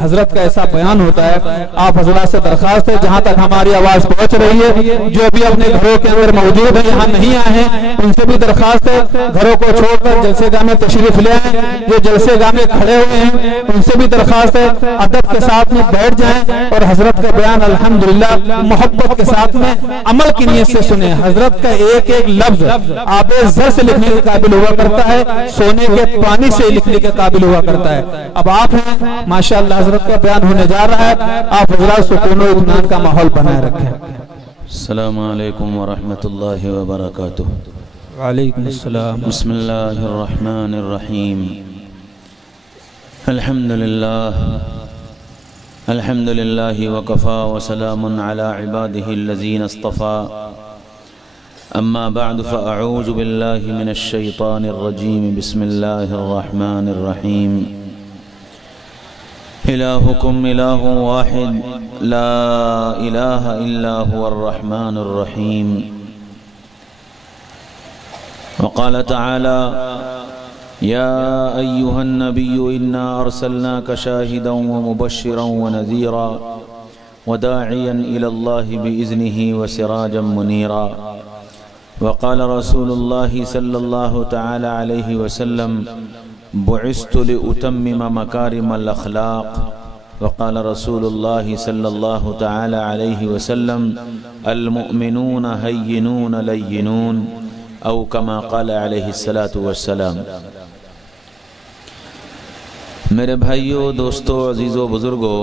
حضرت کا ایسا بیان ہوتا ہے. آپ حضرات سے درخواست ہے جہاں تک ہماری آواز پہنچ رہی ہے، جو بھی اپنے گھروں کے اندر موجود ہیں یہاں نہیں آئے ہیں ان سے بھی درخواست ہے گھروں کو چھوڑ کر جلسے گاہ میں تشریف لے آئیں. جو جلسے گاہ میں کھڑے ہوئے ہیں ان سے بھی درخواست ہے ادب کے ساتھ میں بیٹھ جائیں اور حضرت کا بیان الحمدللہ محبت کے ساتھ میں عمل کی نیت سے سنیں. حضرت کا ایک ایک لفظ آب زر سے لکھنے کے قابل ہوا کرتا ہے، سونے کے پانی سے لکھنے کے قابل ہوا کرتا ہے. اب آپ ہیں ماشاءاللہ حضرت کا بیان ہونے جا رہا ہے، آپ حضرات سکون و اطمینان کا ماحول بنائے رکھیں. السلام علیکم ورحمۃ اللہ وبرکاتہ. وعلیکم السلام. بسم اللہ الرحمن الرحیم. الحمد للہ وکفا وسلام علی عباده الذین اصطفى. اما بعد فاعوذ باللہ من الشیطان الرجیم. بسم اللہ الرحمن الرحیم. الہکم الہ واحد لا الہ الا هو الرحمن الرحیم. وقال تعالی یا ایہا النبی انا ارسلناک شاہدا ومبشرا ونذیرا وداعیا الی اللہ بإذنہ وسراجا منیرا. وقال رسول اللہ صلی اللہ تعالی علیہ وسلم بعثت لأتمم مکارم الاخلاق. وقال رسول اللہ صلی اللہ تعالی علیہ وسلم المؤمنون ہینون لینون او کما قال علیہ الصلاة والسلام. میرے بھائیو، دوستو، عزیزو، بزرگو،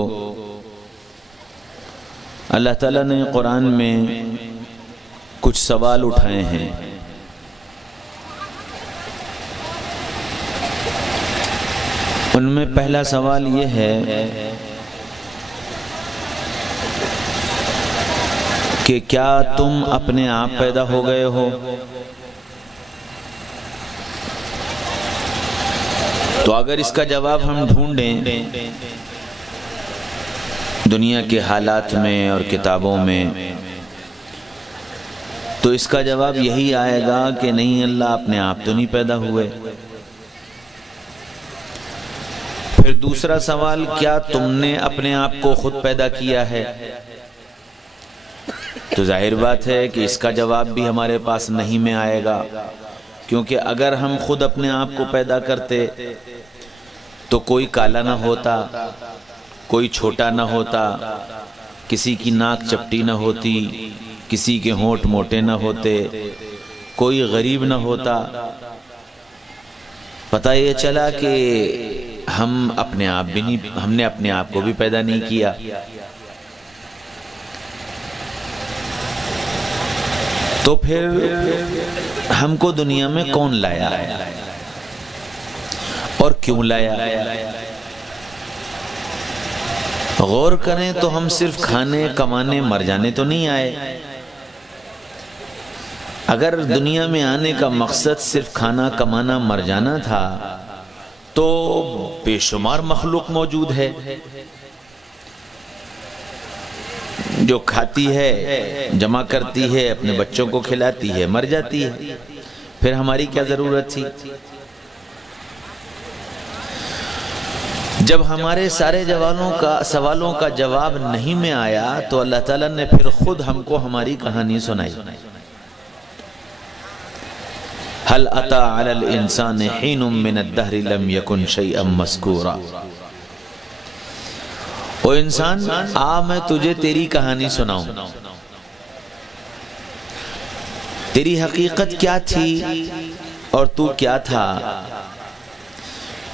اللہ تعالیٰ نے قرآن میں کچھ سوال اٹھائے ہیں. ان میں پہلا سوال یہ ہے کہ کیا تم اپنے آپ پیدا ہو گئے ہو؟ تو اگر اس کا جواب ہم ڈھونڈیں دنیا کے حالات میں اور کتابوں میں تو اس کا جواب یہی آئے گا کہ نہیں، اللہ اپنے آپ تو نہیں پیدا ہوئے. پھر دوسرا سوال، کیا تم نے اپنے آپ کو خود پیدا کیا ہے؟ تو ظاہر بات ہے کہ اس کا جواب بھی ہمارے پاس نہیں میں آئے گا، کیونکہ اگر ہم خود اپنے آپ کو پیدا کرتے تو کوئی کالا نہ ہوتا، کوئی چھوٹا نہ ہوتا، کسی کی ناک چپٹی نہ ہوتی، کسی کے ہونٹ موٹے نہ ہوتے، کوئی غریب نہ ہوتا. پتہ یہ چلا کہ ہم نے اپنے آپ کو بھی پیدا نہیں کیا. تو پھر ہم کو دنیا میں کون لایا اور کیوں لایا؟ غور کریں تو ہم صرف کھانے، کمانے، مر جانے تو نہیں آئے. اگر دنیا میں آنے کا مقصد صرف کھانا، کمانا، مر جانا تھا تو بے شمار مخلوق موجود ہے جو کھاتی ہے، جمع کرتی ہے، اپنے بچوں کو کھلاتی ہے، مر جاتی ہے. پھر ہماری کیا ضرورت تھی؟ جب ہمارے سارے سوالوں کا جواب نہیں میں آیا تو اللہ تعالیٰ نے پھر خود ہم کو ہماری کہانی سنائی. هل اتى على الانسان حين من الدهر لم يكن شيئا مذكورا. او انسان، آ میں تجھے تیری کہانی سناؤں. تیری حقیقت کیا تھی اور تو کیا تھا؟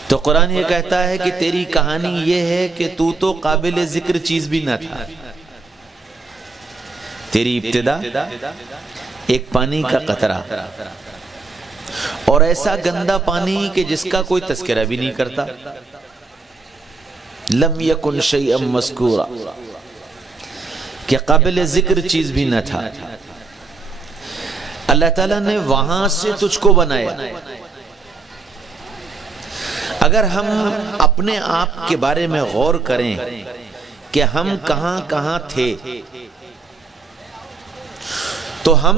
تو قرآن یہ کہتا ہے کہ تیری کہانی یہ ہے کہ تو قابل ذکر چیز بھی نہ تھا. تیری ابتدا ایک پانی کا قطرہ، اور ایسا گندا پانی کہ جس کا کوئی تذکرہ بھی نہیں کرتا. لم یکن شیئا مذکورا، کہ قابل ذکر چیز بھی نہ تھا. اللہ تعالیٰ نے وہاں سے تجھ کو بنایا. اگر ہم اپنے آپ کے بارے میں غور کریں کہ ہم کہاں کہاں تھے، تو ہم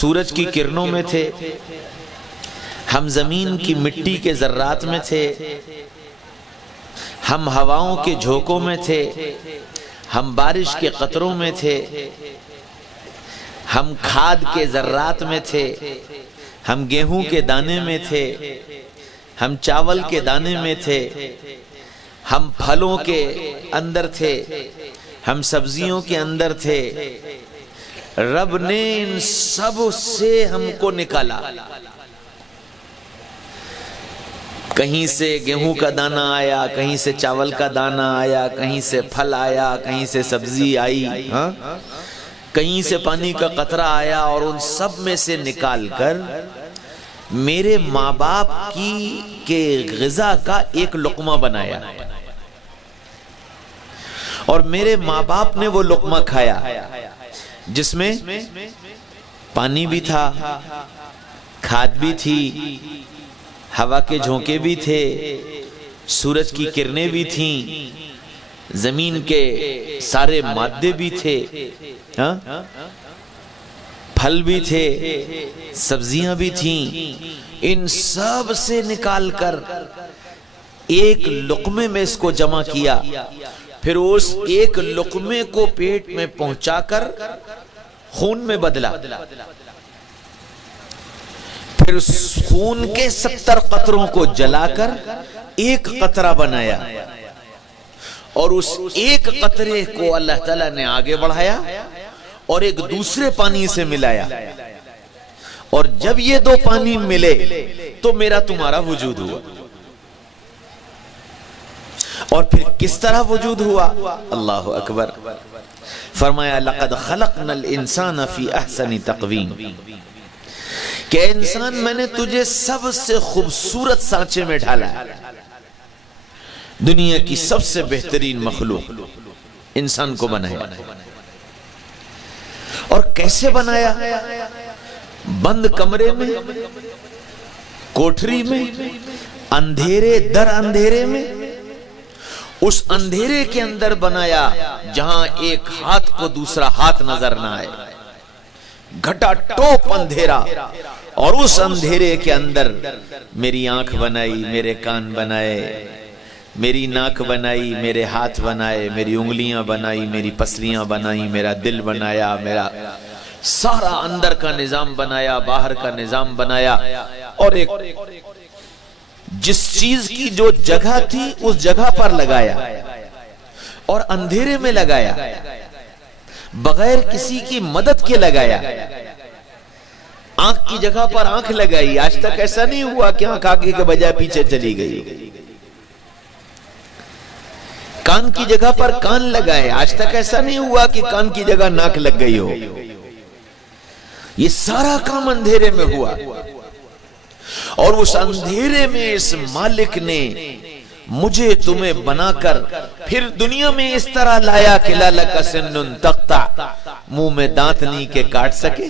سورج کی کرنوں میں تھے، ہم زمین کی مٹی کے ذرات میں تھے، ہم ہواؤں کے جھونکوں میں تھے، ہم بارش کے قطروں میں تھے، ہم کھاد کے ذرات میں تھے، ہم گیہوں کے دانے میں تھے، ہم چاول کے دانے میں تھے، ہم پھلوں کے اندر تھے، ہم سبزیوں کے اندر تھے۔ رب نے ان سب سے ہم کو نکالا، کہیں سے گیہوں کا دانہ آیا، کہیں سے چاول کا دانہ آیا، کہیں سے پھل آیا، کہیں سے سبزی آئی، کہیں سے پانی کا قطرہ آیا، اور ان سب میں سے نکال کر میرے ماں باپ کے غذا کا ایک لقمہ بنایا، اور میرے ماں باپ نے وہ لقمہ کھایا جس میں پانی بھی تھا، کھاد بھی تھی، ہوا کے جھونکے بھی تھے، سورج کی کرنیں بھی تھیں، زمین کے سارے مادے بھی تھے، پھل بھی تھے، سبزیاں بھی تھیں۔ ان سب سے نکال کر ایک لقمے میں اس کو جمع کیا، پھر اس ایک لقمے کو پیٹ میں پہنچا کر خون میں بدلا، پھر اس خون کے 70 قطروں کو جلا کر ایک قطرہ بنایا، اور اس ایک قطرے کو اللہ تعالیٰ نے آگے بڑھایا اور ایک دوسرے پانی سے ملایا، اور جب یہ دو پانی ملے تو میرا تمہارا وجود ہوا۔ اور پھر کس طرح وجود ہوا؟ اللہ اکبر، فرمایا لقد خلقنا الانسان فی احسن تقویم، کہ انسان میں نے تجھے سب سے خوبصورت سانچے میں ڈھالا ہے، دنیا کی سب سے بہترین مخلوق انسان کو بنایا۔ اور کیسے بنایا؟ بند کمرے میں، کوٹھری میں، اندھیرے در اندھیرے میں، اس اندھیرے کے اندر بنایا جہاں ایک ہاتھ کو دوسرا ہاتھ نظر نہ آئے، گھٹا ٹوپ اندھیرا، اور اس اندھیرے کے اندر میری آنکھ بنائی، میرے کان بنائے، میری ناک بنائی، میرے ہاتھ بنائے، میری انگلیاں بنائی، میری پسلیاں بنائی، میرا دل بنایا، میرا سارا اندر کا نظام بنایا، باہر کا نظام بنایا، اور ایک جس چیز کی جو جگہ تھی اس جگہ پر لگایا، اور اندھیرے میں لگایا، بغیر کسی کی مدد کے لگایا۔ آنکھ کی جگہ پر آنکھ لگائی، آج تک ایسا نہیں ہوا کہ آنکھ آگے کے بجائے پیچھے چلی گئی۔ کان کی جگہ پر کان لگائے، آج تک ایسا نہیں ہوا کہ کان کی جگہ ناک لگ گئی ہو۔ یہ سارا کام اندھیرے میں ہوا، اور اس اندھیرے میں اس مالک نے مجھے تمہیں بنا کر پھر دنیا میں اس طرح لایا کہ لَلَكَ سِنٌ تَقْطَعْ، منہ میں دانت نہیں کہ کاٹ سکے،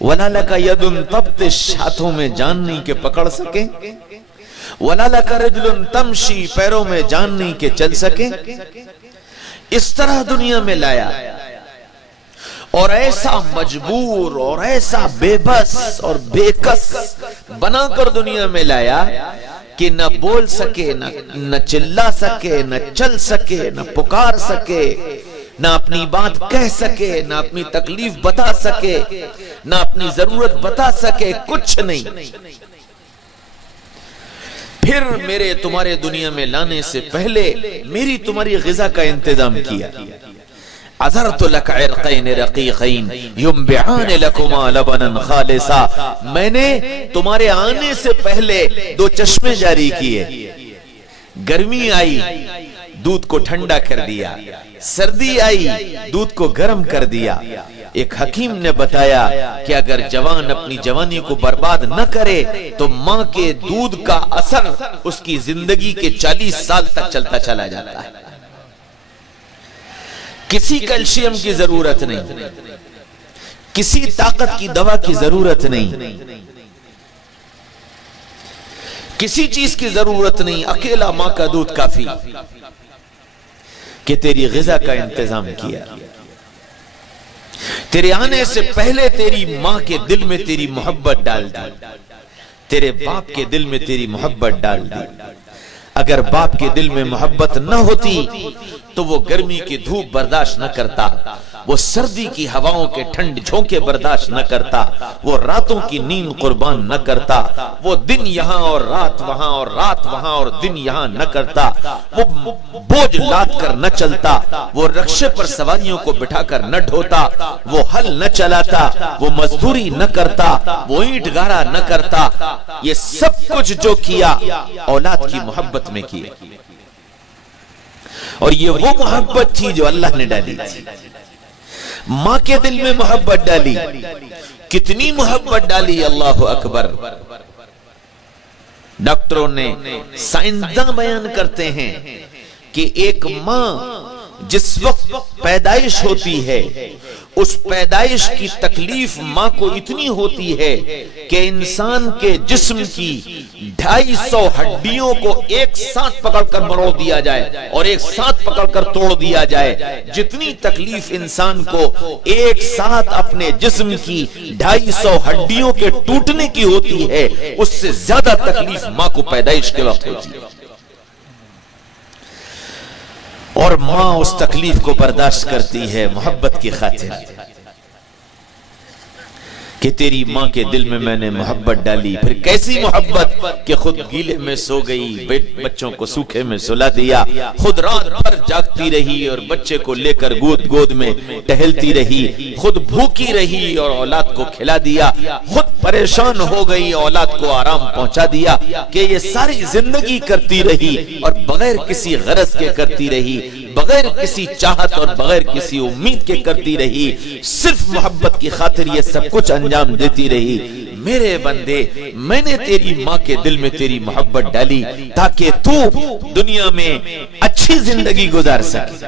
وَلَلَكَ يَدٌ تَبْطِشْ، ہاتھوں میں جان نہیں کہ پکڑ سکے، وَلَلَكَ رِجْلٌ تَمْشِي، پیروں میں جان نہیں کہ چل سکے۔ اس طرح دنیا میں لایا، اور ایسا مجبور اور ایسا بے بس اور بے کس بنا کر دنیا میں لایا کہ نہ بول سکے، نہ چلا سکے، نہ چل سکے، نہ پکار سکے، نہ اپنی بات کہہ سکے، نہ اپنی تکلیف بتا سکے، نہ اپنی ضرورت بتا سکے، کچھ نہیں۔ پھر میرے تمہارے دنیا میں لانے سے پہلے میری تمہاری غذا کا انتظام کیا۔ عذرت لک عرقین رقیقین ینبعان لکما لبنا خالصا، میں نے تمہارے آنے سے پہلے 2 چشمے جاری کیے، گرمی آئی دودھ کو ٹھنڈا کر دیا، سردی آئی دودھ کو گرم کر دیا۔ ایک حکیم نے بتایا کہ اگر جوان اپنی جوانی کو برباد نہ کرے تو ماں کے دودھ کا اثر اس کی زندگی کے 40 سال تک چلتا چلا جاتا ہے۔ کسی کیلشیم کی ضرورت نہیں، کسی طاقت کی دوا کی ضرورت نہیں، کسی چیز کی ضرورت نہیں، اکیلا ماں کا دودھ کافی کہ تیری غذا کا انتظام کیا۔ تیرے آنے سے پہلے تیری ماں کے دل میں تیری محبت ڈال دی، تیرے باپ کے دل میں تیری محبت ڈال دی۔ اگر باپ کے دل میں محبت نہ ہوتی تو وہ گرمی کی دھوپ برداشت نہ کرتا، وہ سردی کی ہواؤں کے ٹھنڈ جھونکے برداشت نہ کرتا، وہ راتوں کی نیند قربان نہ کرتا، وہ دن یہاں اور رات وہاں اور رات وہاں اور دن یہاں نہ کرتا، وہ بوجھ لاد کر نہ چلتا، وہ رکشے پر سواریوں کو بٹھا کر نہ ڈھوتا، وہ ہل نہ چلاتا، وہ مزدوری نہ کرتا، وہ اینٹ گارا نہ کرتا۔ یہ سب کچھ جو کیا اولاد کی محبت میں کیا، اور یہ وہ محبت تھی جو اللہ نے ڈالی تھی۔ ماں کے دل میں محبت ڈالی، کتنی محبت ڈالی، اللہ اکبر۔ ڈاکٹروں نے، سائنسداں بیان کرتے ہیں کہ ایک ماں جس وقت پیدائش ہوتی ہے اس پیدائش کی تکلیف ماں کو اتنی ہوتی ہے کہ انسان کے جسم کی 250 ہڈیوں کو ایک ساتھ پکڑ کر مروڑ دیا جائے اور ایک ساتھ پکڑ کر توڑ دیا جائے، جتنی تکلیف انسان کو ایک ساتھ اپنے جسم کی 250 ہڈیوں کے ٹوٹنے کی ہوتی ہے، اس سے زیادہ تکلیف ماں کو پیدائش کے وقت ہوتی ہے، اور ماں اس تکلیف کو برداشت کرتی ہے محبت کی خاطر کہ تیری ماں کے دل میں نے محبت ڈالی۔ پھر کیسی محبت کہ خود گیلے میں سو گئی، بچوں کو سوکھے میں سلا دیا، خود رات بھر جاگتی رہی اور بچے کو لے کر گود میں ٹہلتی رہی، خود بھوکی رہی اور اولاد کو کھلا دیا، خود پریشان ہو گئی، اولاد کو آرام پہنچا دیا، کہ یہ ساری زندگی کرتی رہی اور بغیر کسی غرض کے کرتی رہی، بغیر کسی چاہت اور بغیر کسی امید کے کرتی رہی، صرف محبت کی خاطر یہ سب کچھ انجام دیتی رہی۔ میرے بندے، میں نے تیری ماں کے دل میں تیری محبت ڈالی تاکہ تو دنیا میں اچھی زندگی گزار سکے۔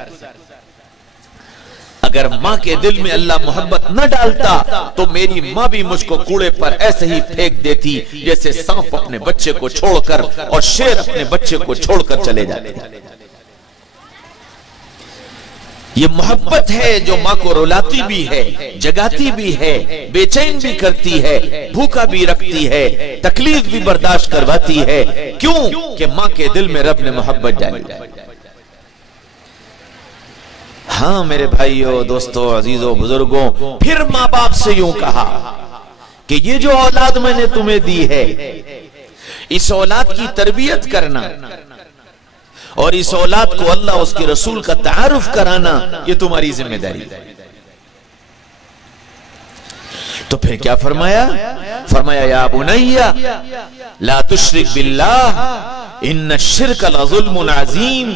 اگر ماں کے دل میں اللہ محبت نہ ڈالتا تو میری ماں بھی مجھ کو کوڑے پر ایسے ہی پھینک دیتی جیسے سانپ اپنے بچے کو چھوڑ کر اور شیر اپنے بچے کو چھوڑ کر چلے جاتے۔ یہ محبت ہے جو ماں کو رلاتی بھی ہے، جگاتی بھی ہے، بے چین بھی کرتی ہے، بھوکا بھی رکھتی ہے، تکلیف بھی برداشت کرواتی ہے۔ کیوں؟ کہ ماں کے دل میں رب نے محبت ڈالی۔ ہاں میرے بھائیو، دوستو، عزیزو، بزرگوں، پھر ماں باپ سے یوں کہا کہ یہ جو اولاد میں نے تمہیں دی ہے، اس اولاد کی تربیت کرنا اور اس اولاد کو اللہ اس کے رسول کا تعارف کرانا، یہ تمہاری ذمہ داری ہے۔ تو پھر کیا فرمایا؟ فرمایا یا بنی لا تشرک باللہ ان الشرک لظلم عظیم۔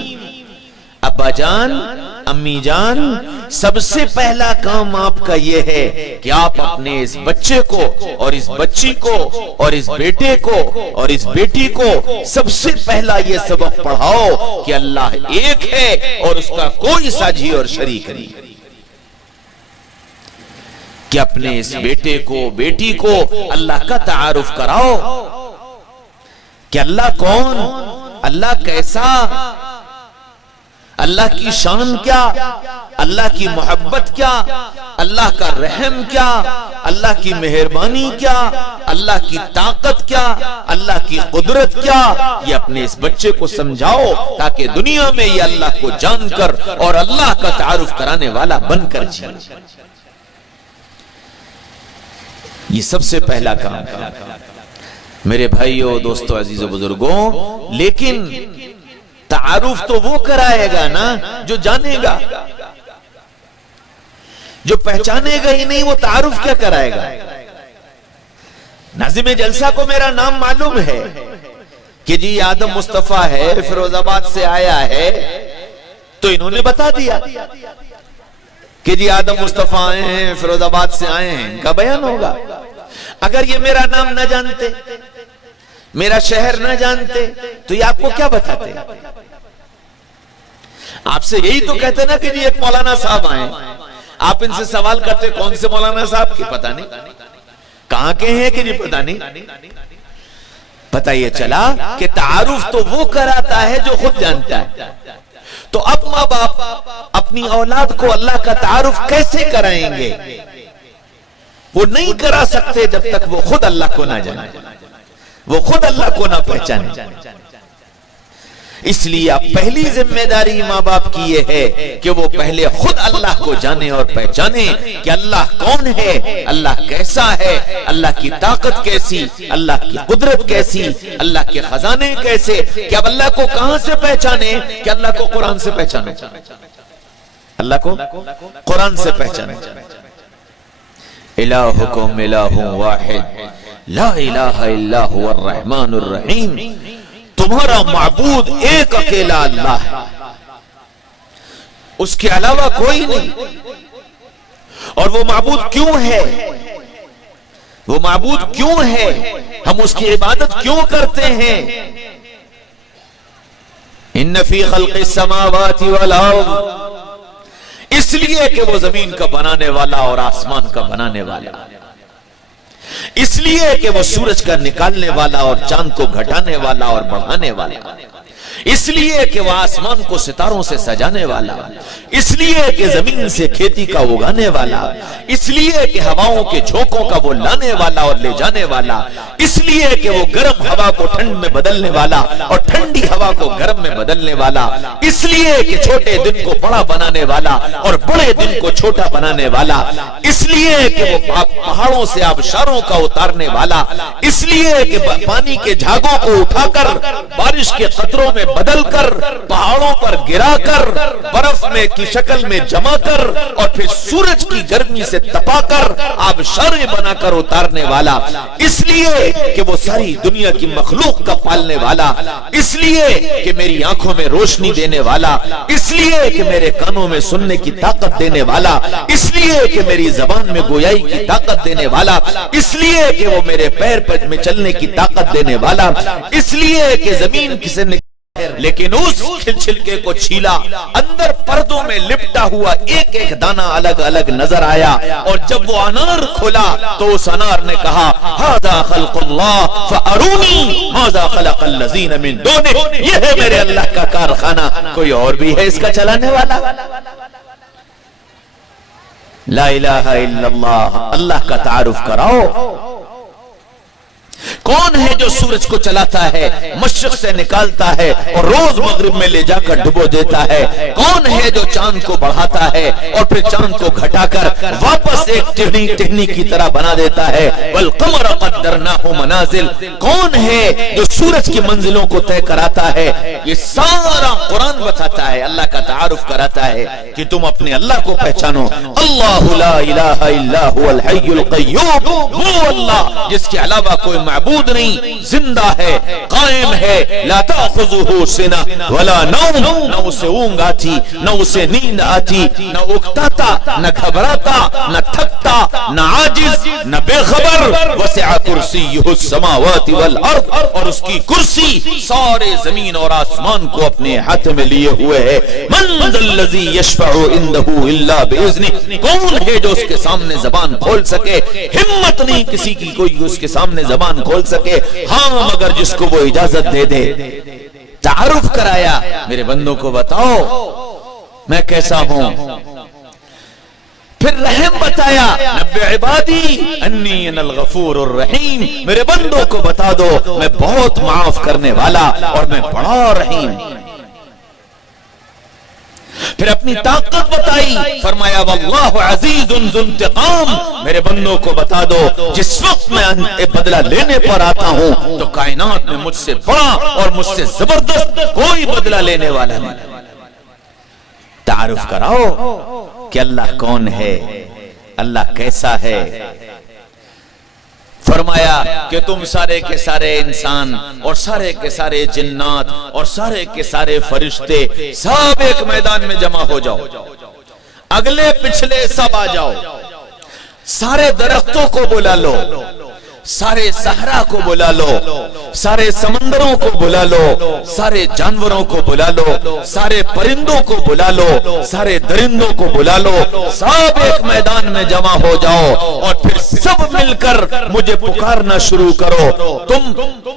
ابا جان، امی جان، سب سے پہلا کام آپ کا یہ ہے کہ آپ اپنے اس بچے کو اور اس بچی کو اور اس بیٹے کو اور اس بیٹی کو سب سے پہلا یہ سبق پڑھاؤ کہ اللہ ایک ہے اور اس کا کوئی ساجھی اور شریک نہیں، کہ اپنے اس بیٹے کو بیٹی کو اللہ کا تعارف کراؤ کہ اللہ کون، اللہ کیسا، اللہ کی شان کیا، اللہ کی محبت کیا، اللہ کا رحم کیا، اللہ کی مہربانی کیا، اللہ کی طاقت کیا، اللہ کی قدرت کیا، یہ اپنے اس بچے کو سمجھاؤ تاکہ دنیا میں یہ اللہ کو جان کر اور اللہ کا تعارف کرانے والا بن کر جائے۔ یہ سب سے پہلا کام میرے بھائیو، دوستو، عزیز و بزرگوں۔ لیکن تعارف تو وہ کرائے گا نا جو جانے گا، جو پہچانے گا ہی نہیں وہ تعارف کیا کرائے گا؟ ناظم جلسہ کو میرا نام معلوم ہے کہ جی آدم مصطفیٰ ہے، فیروز آباد سے آیا ہے، تو انہوں نے بتا دیا کہ جی آدم مصطفیٰ آئے ہیں، فیروز آباد سے آئے ہیں، ان کا بیان ہوگا۔ اگر یہ میرا نام نہ جانتے، میرا شہر نہ جانتے، تو یہ آپ کو کیا بتاتے؟ آپ سے یہی تو کہتے نا کہ جی ایک مولانا صاحب آئے، آپ ان سے سوال کرتے کون سے مولانا صاحب کی، پتہ نہیں کہاں کے ہیں کہ جی پتہ نہیں۔ پتہ یہ چلا کہ تعارف تو وہ کراتا ہے جو خود جانتا ہے۔ تو اب ماں باپ اپنی اولاد کو اللہ کا تعارف کیسے کرائیں گے؟ وہ نہیں کرا سکتے جب تک وہ خود اللہ کو نہ جانے، وہ خود اللہ کو نہ پہچانے۔ اس لیے اب پہلی ذمہ داری ماں باپ کی یہ ہے کہ وہ پہلے خود اللہ کو جانے اور پہچانے کہ اللہ کون ہے، اللہ کیسا ہے، اللہ کی طاقت کیسی، اللہ کی قدرت کیسی، اللہ کے خزانے کیسے، کہ اب اللہ کو کہاں سے پہچانے؟ کہ اللہ کو قرآن سے پہچانے، اللہ کو قرآن سے پہچانے۔ الہکم الہ واحد لا الہ الا هو الرحمن الرحیم، تمہارا معبود ایک اکیلا اللہ ہے، اس کے علاوہ کوئی نہیں۔ اور وہ معبود کیوں ہے؟ وہ معبود کیوں ہے؟ ہم اس کی عبادت کیوں کرتے ہیں؟ ان فی خلق السماوات والارض، اس لیے کہ وہ زمین کا بنانے والا اور آسمان کا بنانے والا، اس لیے کہ وہ سورج کا نکالنے والا اور چاند کو گھٹانے والا اور بڑھانے والا، اس لیے کہ وہ آسمان کو ستاروں سے سجانے والا، اس لیے کہ زمین سے کھیتی کا اگانے والا، اس لیے کہ ہواؤں کے جھونکوں کا وہ لانے والا اور لے جانے والا، اس لیے کہ وہ گرم ہوا کو ٹھنڈ میں بدلنے والا اور ٹھنڈی ہوا کو گرم میں بدلنے والا، اس لیے کہ چھوٹے دن کو بڑا بنانے والا اور بڑے دن کو چھوٹا بنانے والا، اس لیے کہ وہ پہاڑوں سے آبشاروں کا اتارنے والا، اس لیے کہ پانی کے جھاگوں کو اٹھا کر بارش کے قطروں میں بدل کر پہاڑوں پر گرا کر برف میں کی شکل میں جما کر اور پھر سورج کی گرمی سے تپا کر آبشاریں بنا کر اتارنے والا، اس لیے کہ وہ ساری دنیا کی مخلوق کا پالنے والا، اس لیے کہ میری آنکھوں میں روشنی دینے والا، اس لیے کہ میرے کانوں میں سننے کی طاقت دینے والا، اس لیے کہ میری زبان میں گویائی کی طاقت دینے والا، اس لیے کہ وہ میرے پیر پر میں چلنے کی طاقت دینے والا، اس لیے کہ زمین کسی نے لیکن اس چھلکے کو چھیلا، اندر پردوں میں لپٹا ہوا ایک ایک دانہ الگ الگ نظر آیا، اور جب وہ انار کھلا تو اس انار نے کہا ھذا خلق اللہ فارونی ماذا خلق الذین من دونہ، یہ ہے میرے اللہ کا کارخانہ، کوئی اور بھی ہے اس کا چلانے والا؟ لا الہ الا اللہ، اللہ کا تعارف کراؤ۔ کون ہے جو سورج کو چلاتا ہے، مشرق سے نکالتا ہے اور روز مغرب میں لے جا کر ڈبو دیتا ہے؟ کون ہے جو چاند کو بڑھاتا ہے اور پھر چاند کو گھٹا کر واپس ایک ٹہنی کی طرح بنا دیتا ہے؟ والقمر قدرناہ منازل، کون ہے جو سورج کی منزلوں کو طے کراتا ہے؟ یہ سارا قرآن بتاتا ہے، اللہ کا تعارف کراتا ہے کہ تم اپنے اللہ کو پہچانو۔ اللہ لا الہ الا هو الحی القیوم، وہ اللہ جس کے علاوہ کوئی معبود نہیں، زندہ ہے، قائم ہے، لا تأخذہ سنہ ولا نوم، نہ اسے اونگ آتی نہ اسے نیند آتی، نہ اکتاتا نہ گھبراتا نہ تھکتا نہ عاجز نہ بے خبر، وسع کرسیہ السماوات والارض، اور اس کی کرسی سارے زمین اور آسمان کو اپنے ہاتھ میں لیے ہوئے ہے۔ من ذا الذی یشفع عندہ الا باذنہ، کون ہے جو اس کے سامنے زبان کھول سکے؟ ہمت نہیں کسی کی کوئی اس کے سامنے زبان کھول سکے، ہاں مگر جس کو وہ اجازت دے دے۔ تعارف کرایا، میرے بندوں کو بتاؤ میں کیسا ہوں، پھر رحم بتایا، نبئ عبادی انی انا الغفور الرحیم، میرے بندوں کو بتا دو میں بہت معاف کرنے والا اور میں بڑا رحیم۔ پھر اپنی طاقت بتائی، فرمایا واللہ عزیز ذو انتقام، میرے بندوں کو بتا دو جس وقت میں بدلہ لینے پر آتا ہوں تو کائنات میں مجھ سے بڑا اور مجھ سے زبردست کوئی بدلہ لینے والا نہیں۔ تعارف کراؤ کہ اللہ کون ہے، اللہ کیسا ہے۔ فرمایا کہ تم سارے کے سارے انسان اور سارے کے سارے جنات اور سارے کے سارے فرشتے سب ایک میدان میں جمع ہو جاؤ، اگلے پچھلے سب آ جاؤ، سارے درختوں کو بلا لو، سارے صحرا کو بلا لو، سارے سمندروں کو بلا لو، سارے جانوروں کو بلا لو، سارے پرندوں کو بلا لو، سارے درندوں کو بلا لو، سب ایک میدان میں جمع ہو جاؤ اور پھر سب مل کر مجھے پکارنا شروع کرو۔ تم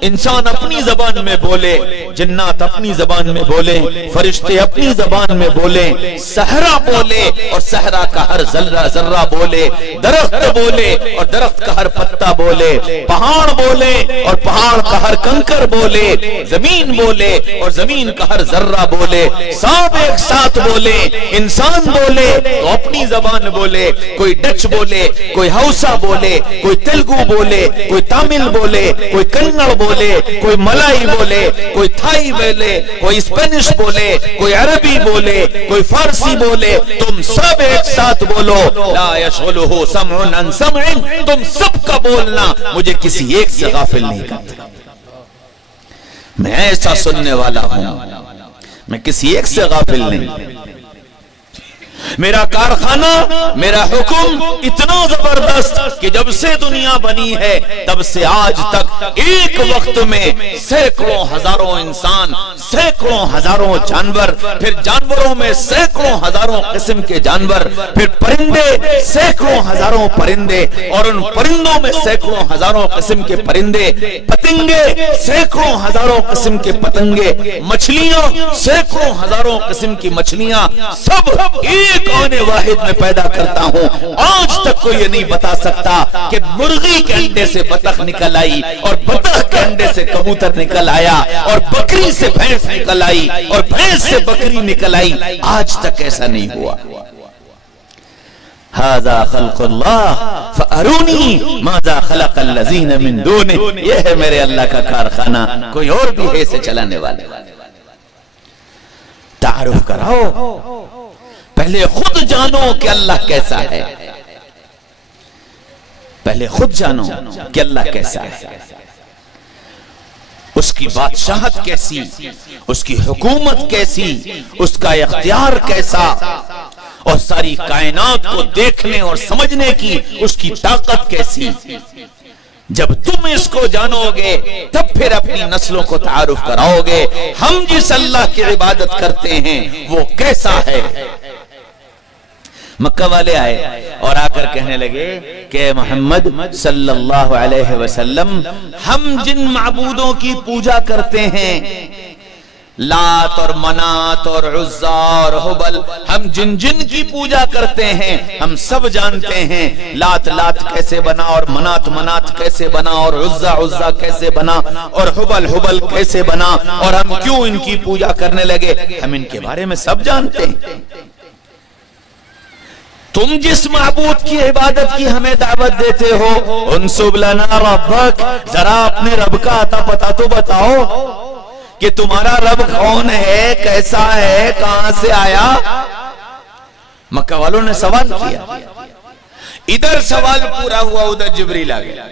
انسان اپنی زبان میں بولے، جنات اپنی زبان میں بولے، فرشتے اپنی زبان میں بولے، صحرا بولے اور صحرا کا ہر ذرہ ذرہ بولے، درخت بولے اور درخت کا ہر پتا بولے، پہاڑ بولے اور پہاڑ کا ہر کنکر بولے، زمین بولے اور زمین کا ہر ذرہ بولے، سب ایک ساتھ بولے، انسان بولے تو اپنی زبان بولے، کوئی ڈچ بولے، کوئی ہاؤسا بولے، کوئی تیلگو بولے، کوئی تامل بولے، کوئی کنڑ بولے، کوئی ملائی بولے، کوئی تھائی بولے، کوئی اسپینش بولے، کوئی عربی بولے، کوئی فارسی بولے، تم سب ایک ساتھ بولو لا یشغلہ سمع عن سمع، تم سب کا بولنا مجھے کسی ایک سے غافل نہیں کرتا، میں ایسا سننے والا ہوں، میں کسی ایک سے غافل نہیں، میرا کارخانہ، میرا حکم اتنا زبردست کہ جب سے دنیا بنی ہے تب سے آج تک ایک وقت میں سینکڑوں ہزاروں انسان، سینکڑوں ہزاروں جانور، پھر جانوروں میں سینکڑوں ہزاروں قسم کے جانور، پھر پرندے سینکڑوں ہزاروں پرندے، اور ان پرندوں میں سینکڑوں ہزاروں قسم کے پرندے، پتنگے سینکڑوں ہزاروں قسم کے پتنگے، مچھلیاں سینکڑوں ہزاروں قسم کی مچھلیاں، سب ایک آنے واحد میں پیدا کرتا ہوں۔ آج تک کوئی یہ نہیں بتا سکتا کہ مرغی کے انڈے سے بطخ نکل آئی اور بطخ کے انڈے سے کبوتر نکل آیا اور بکری سے بھینس نکل آئی اور بھینس سے بکری نکل آئی، آج تک ایسا نہیں ہوا۔ ھذا خلق اللہ فارونی ماذا خلق الذین من دونہ، یہ ہے میرے اللہ کا کارخانہ، کوئی اور بھی ہے اسے چلانے والے۔ تعارف کراؤ، پہلے خود جانو کہ اللہ کیسا ہے، پہلے خود جانو کہ اللہ کیسا ہے، اس کی بادشاہت کیسی، اس کی حکومت کیسی، اس کا اختیار کیسا، اور ساری کائنات کو دیکھنے اور سمجھنے کی اس کی طاقت کیسی۔ جب تم اس کو جانو گے تب پھر اپنی نسلوں کو تعارف کراؤ گے ہم جس اللہ کی عبادت کرتے ہیں وہ کیسا ہے۔ مکہ والے آئے اور آ کر کہنے لگے کہ محمد صلی اللہ علیہ وسلم، ہم جن معبودوں کی پوجا کرتے ہیں، لات اور منات اور عزا اور حبل، ہم جن جن کی پوجا کرتے ہیں ہم سب جانتے ہیں، لات لات کیسے بنا اور منات منات کیسے بنا اور عزا عزا کیسے بنا اور حبل حبل کیسے بنا، اور ہم کیوں ان کی پوجا کرنے لگے، ہم ان کے بارے میں سب جانتے ہیں۔ تم جس معبود کی عبادت کی ہمیں دعوت دیتے ہو، انسب لنا ربک، ذرا اپنے رب کا عطا پتا تو بتاؤ کہ تمہارا رب کون ہے، کیسا ہے، کہاں سے آیا۔ مکہ والوں نے سوال کیا، ادھر سوال پورا ہوا ادھر جبریل آ گیا،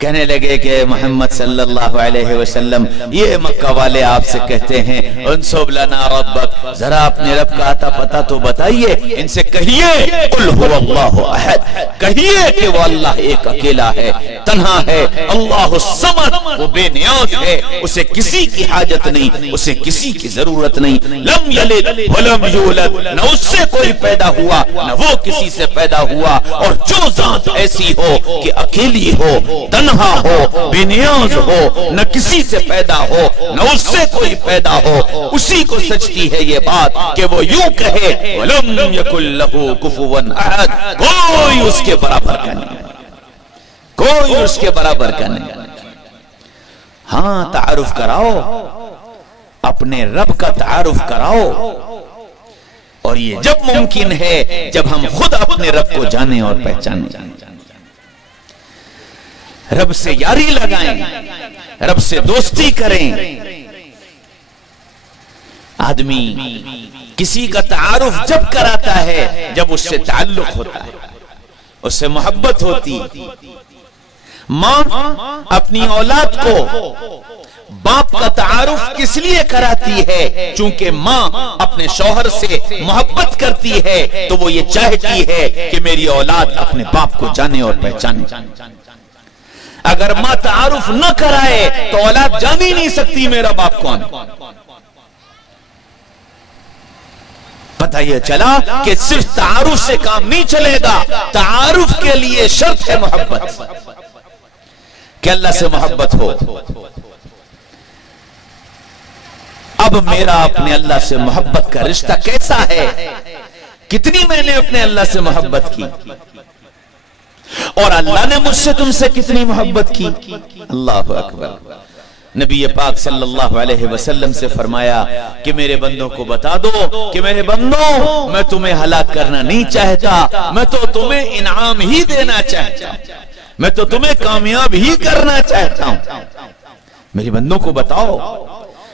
کہنے لگے کہ محمد صلی اللہ علیہ وسلم یہ مکہ والے آپ سے کہتے ہیں انسب لنا ربک، ذرا اپنے رب کا عطا پتا تو بتائیے، ان سے کہیے قل هو اللہ احد، کہیے کہ وہ اللہ ایک اکیلا ہے، تنہا ہے، اللہ الصمد، وہ بے نیاز ہے، اسے کسی کی حاجت نہیں، اسے کسی کی ضرورت نہیں، لم یلد ولم یولد، نہ اس سے کوئی پیدا ہوا نہ وہ کسی سے پیدا ہوا، اور جو ذات ایسی ہو کہ اکیلی ہو، تنہا ہو، بے نیاز ہو، نہ کسی سے پیدا ہو نہ اس سے کوئی پیدا ہو، اسی کو سچتی ہے یہ بات کہ وہ یوں کہے وَلَمْ يَكُنْ لَهُ كُفُوًا أَحَدٌ، کوئی اس کے برابر کا نہیں، کوئی اس کے برابر کا نہیں۔ ہاں تعارف کراؤ، اپنے رب کا تعارف کراؤ، اور یہ جب ممکن ہے جب ہم خود اپنے رب کو جانیں اور پہچانیں، رب سے یاری لگائیں، رب سے دوستی کریں۔ آدمی کسی کا تعارف جب کراتا ہے جب اس سے تعلق ہوتا ہے، اس سے محبت ہوتی۔ ماں اپنی اولاد کو باپ کا تعارف کس لیے کراتی ہے؟ چونکہ ماں اپنے شوہر سے محبت کرتی ہے تو وہ یہ چاہتی ہے کہ میری اولاد اپنے باپ کو جانے اور پہچانے۔ اگر ماں تعارف نہ کرائے تو اولاد جان ہی نہیں سکتی میرا باپ کون۔ پتہ یہ چلا کہ صرف تعارف سے کام نہیں چلے گا، تعارف کے لیے شرط ہے محبت، کہ اللہ سے محبت ہو۔ اب میرا اپنے اللہ سے محبت کا رشتہ کیسا ہے؟ کتنی میں نے اپنے اللہ سے محبت کی؟ اور اللہ نے مجھ سے تم سے کتنی محبت کی. اللہ اکبر. نبی پاک صلی اللہ علیہ وسلم سے فرمایا کہ میرے بندوں کو بتا دو کہ میرے بندوں میں تمہیں ہلاک کرنا نہیں چاہتا, میں تو تمہیں انعام ہی دینا چاہتا ہوں, میں تو تمہیں کامیاب ہی کرنا چاہتا ہوں. میرے بندوں کو بتاؤ,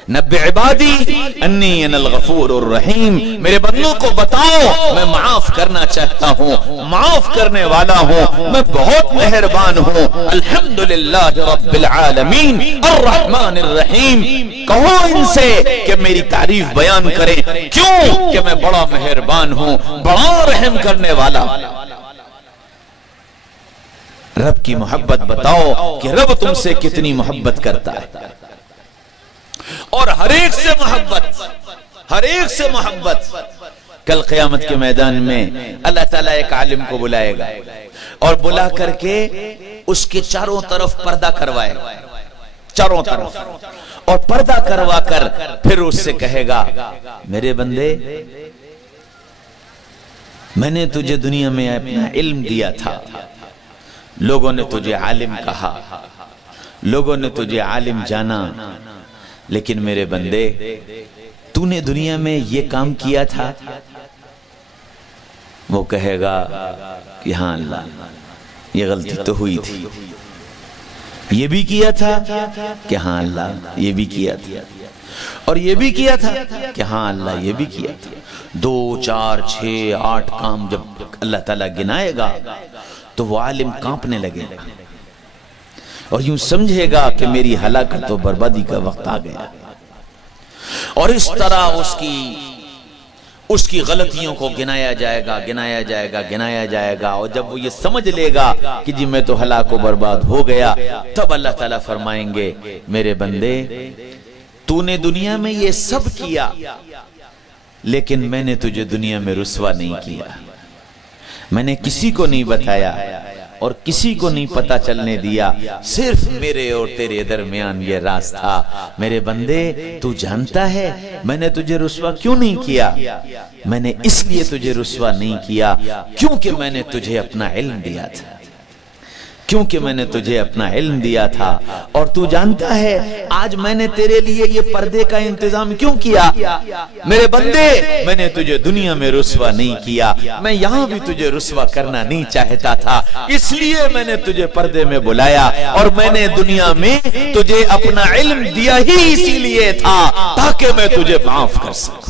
نبئ عبادی انی انا الغفور الرحیم, میرے بندوں کو بتاؤ میں معاف کرنا چاہتا ہوں, معاف کرنے والا ہوں, میں بہت مہربان ہوں. الحمدللہ رب العالمین الرحمن الرحیم. کہو ان سے کہ میری تعریف بیان کریں, کیوں کہ میں بڑا مہربان ہوں, بڑا رحم کرنے والا. رب کی محبت بتاؤ کہ رب تم سے کتنی محبت کرتا ہے, اور ہر ایک سے محبت, ہر ایک سے محبت. کل قیامت کے میدان میں اللہ تعالیٰ ایک عالم کو بلائے گا اور بلا کر کے اس کے چاروں طرف پردہ کروائے, چاروں طرف, اور پردہ کروا کر پھر اس سے کہے گا میرے بندے میں نے تجھے دنیا میں اپنا علم دیا تھا, لوگوں نے تجھے عالم کہا, لوگوں نے تجھے عالم جانا, لیکن میرے بندے تو نے دنیا میں یہ کام کیا تھا. وہ کہے گا کہ ہاں اللہ یہ غلطی تو ہوئی تھی, یہ بھی کیا تھا کہ ہاں اللہ یہ بھی کیا تھا, اور یہ بھی کیا تھا کہ ہاں اللہ یہ بھی کیا تھا. 2 4 6 8 کام جب اللہ تعالیٰ گنائے گا تو وہ عالم کانپنے لگے گا اور یوں سمجھے گا کہ میری ہلاکت و بربادی کا وقت آ گیا. اور اس طرح اس کی غلطیوں کو گنایا جائے گا, گنایا جائے گا, گنایا جائے گا. اور جب وہ یہ سمجھ لے گا کہ جی میں تو ہلاک و برباد ہو گیا, تب اللہ تعالیٰ فرمائیں گے میرے بندے تو نے دنیا میں یہ سب کیا, لیکن میں نے تجھے دنیا میں رسوا نہیں کیا. میں نے کسی کو نہیں بتایا اور کسی کو نہیں پتا چلنے دیا, صرف میرے اور تیرے درمیان یہ راز تھا. میرے بندے تو جانتا ہے میں نے تجھے رسوا کیوں نہیں کیا؟ میں نے اس لیے تجھے رسوا نہیں کیا کیونکہ میں نے تجھے اپنا علم دیا تھا, کیونکہ میں نے تجھے اپنا علم دیا تھا. اور تو جانتا ہے آج میں نے تیرے لیے یہ پردے کا انتظام کیوں کیا؟ میرے بندے میں نے تجھے دنیا میں رسوا نہیں کیا, میں یہاں بھی تجھے رسوا کرنا نہیں چاہتا تھا, اس لیے میں نے تجھے پردے میں بلایا. اور میں نے دنیا میں تجھے اپنا علم دیا ہی اسی لیے تھا تاکہ میں تجھے معاف کر سکوں,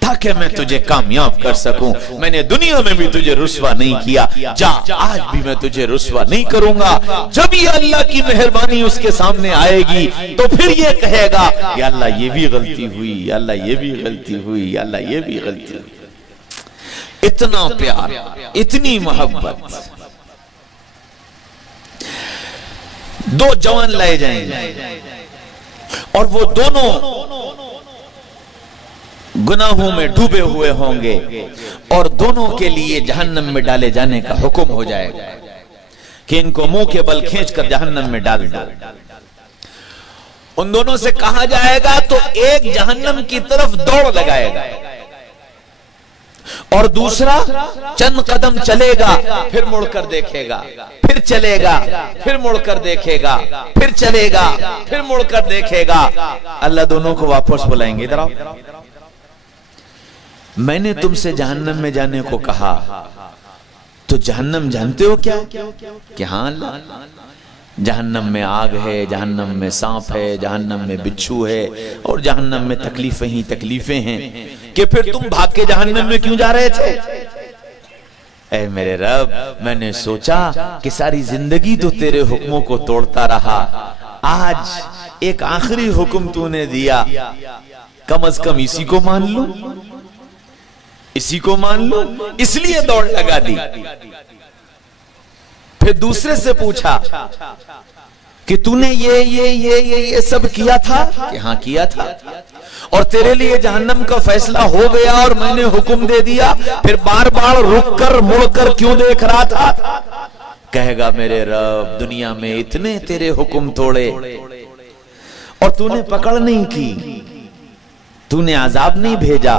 تاکہ میں تجھے کامیاب کر سکوں. میں نے دنیا میں بھی تجھے رسوا نہیں کیا, جا آج بھی میں تجھے رسوا نہیں کروں گا. جب یہ اللہ کی مہربانی اس کے سامنے آئے گی تو پھر یہ کہے گا یا اللہ یہ بھی غلطی ہوئی, یا اللہ یہ بھی غلطی ہوئی, یا اللہ یہ بھی غلطی ہوئی. اتنا پیار, اتنی محبت. 2 جوان لائے جائیں گے اور وہ دونوں گناہوں میں ڈوبے ہوئے ہوں گے اور دونوں کے لیے جہنم میں ڈالے جانے کا حکم ہو جائے گا کہ ان کو منہ کے بل کھینچ کر جہنم میں ڈال دو. ان دونوں سے کہا جائے گا تو ایک جہنم کی طرف دوڑ لگائے گا اور دوسرا چند قدم چلے گا, پھر مڑ کر دیکھے گا, پھر چلے گا, پھر مڑ کر دیکھے گا, پھر چلے گا, پھر مڑ کر دیکھے گا. اللہ دونوں کو واپس بلائیں گے, ادھر آؤ, میں نے تم سے جہنم میں جانے کو کہا تو جہنم جانتے ہو کیا کہ ہاں اللہ جہنم میں آگ ہے, جہنم میں سانپ ہے, جہنم میں بچھو ہے, اور جہنم میں تکلیفیں ہی تکلیفیں ہیں. کہ پھر تم بھاگ کے جہنم میں کیوں جا رہے تھے؟ اے میرے رب میں نے سوچا کہ ساری زندگی تو تیرے حکموں کو توڑتا رہا, آج ایک آخری حکم تو نے دیا, کم از کم اسی کو مان لوں, اسی کو مان لوں, اس لیے دوڑ لگا دی. پھر دوسرے سے پوچھا کہ تو نے یہ سب کیا تھا کہ ہاں کیا تھا, اور تیرے لیے جہنم کا فیصلہ ہو گیا اور میں نے حکم دے دیا, پھر بار بار رک کر مڑ کر کیوں دیکھ رہا تھا؟ کہے گا میرے رب دنیا میں اتنے تیرے حکم توڑے اور تو نے پکڑ نہیں کی, تو نے عذاب نہیں بھیجا,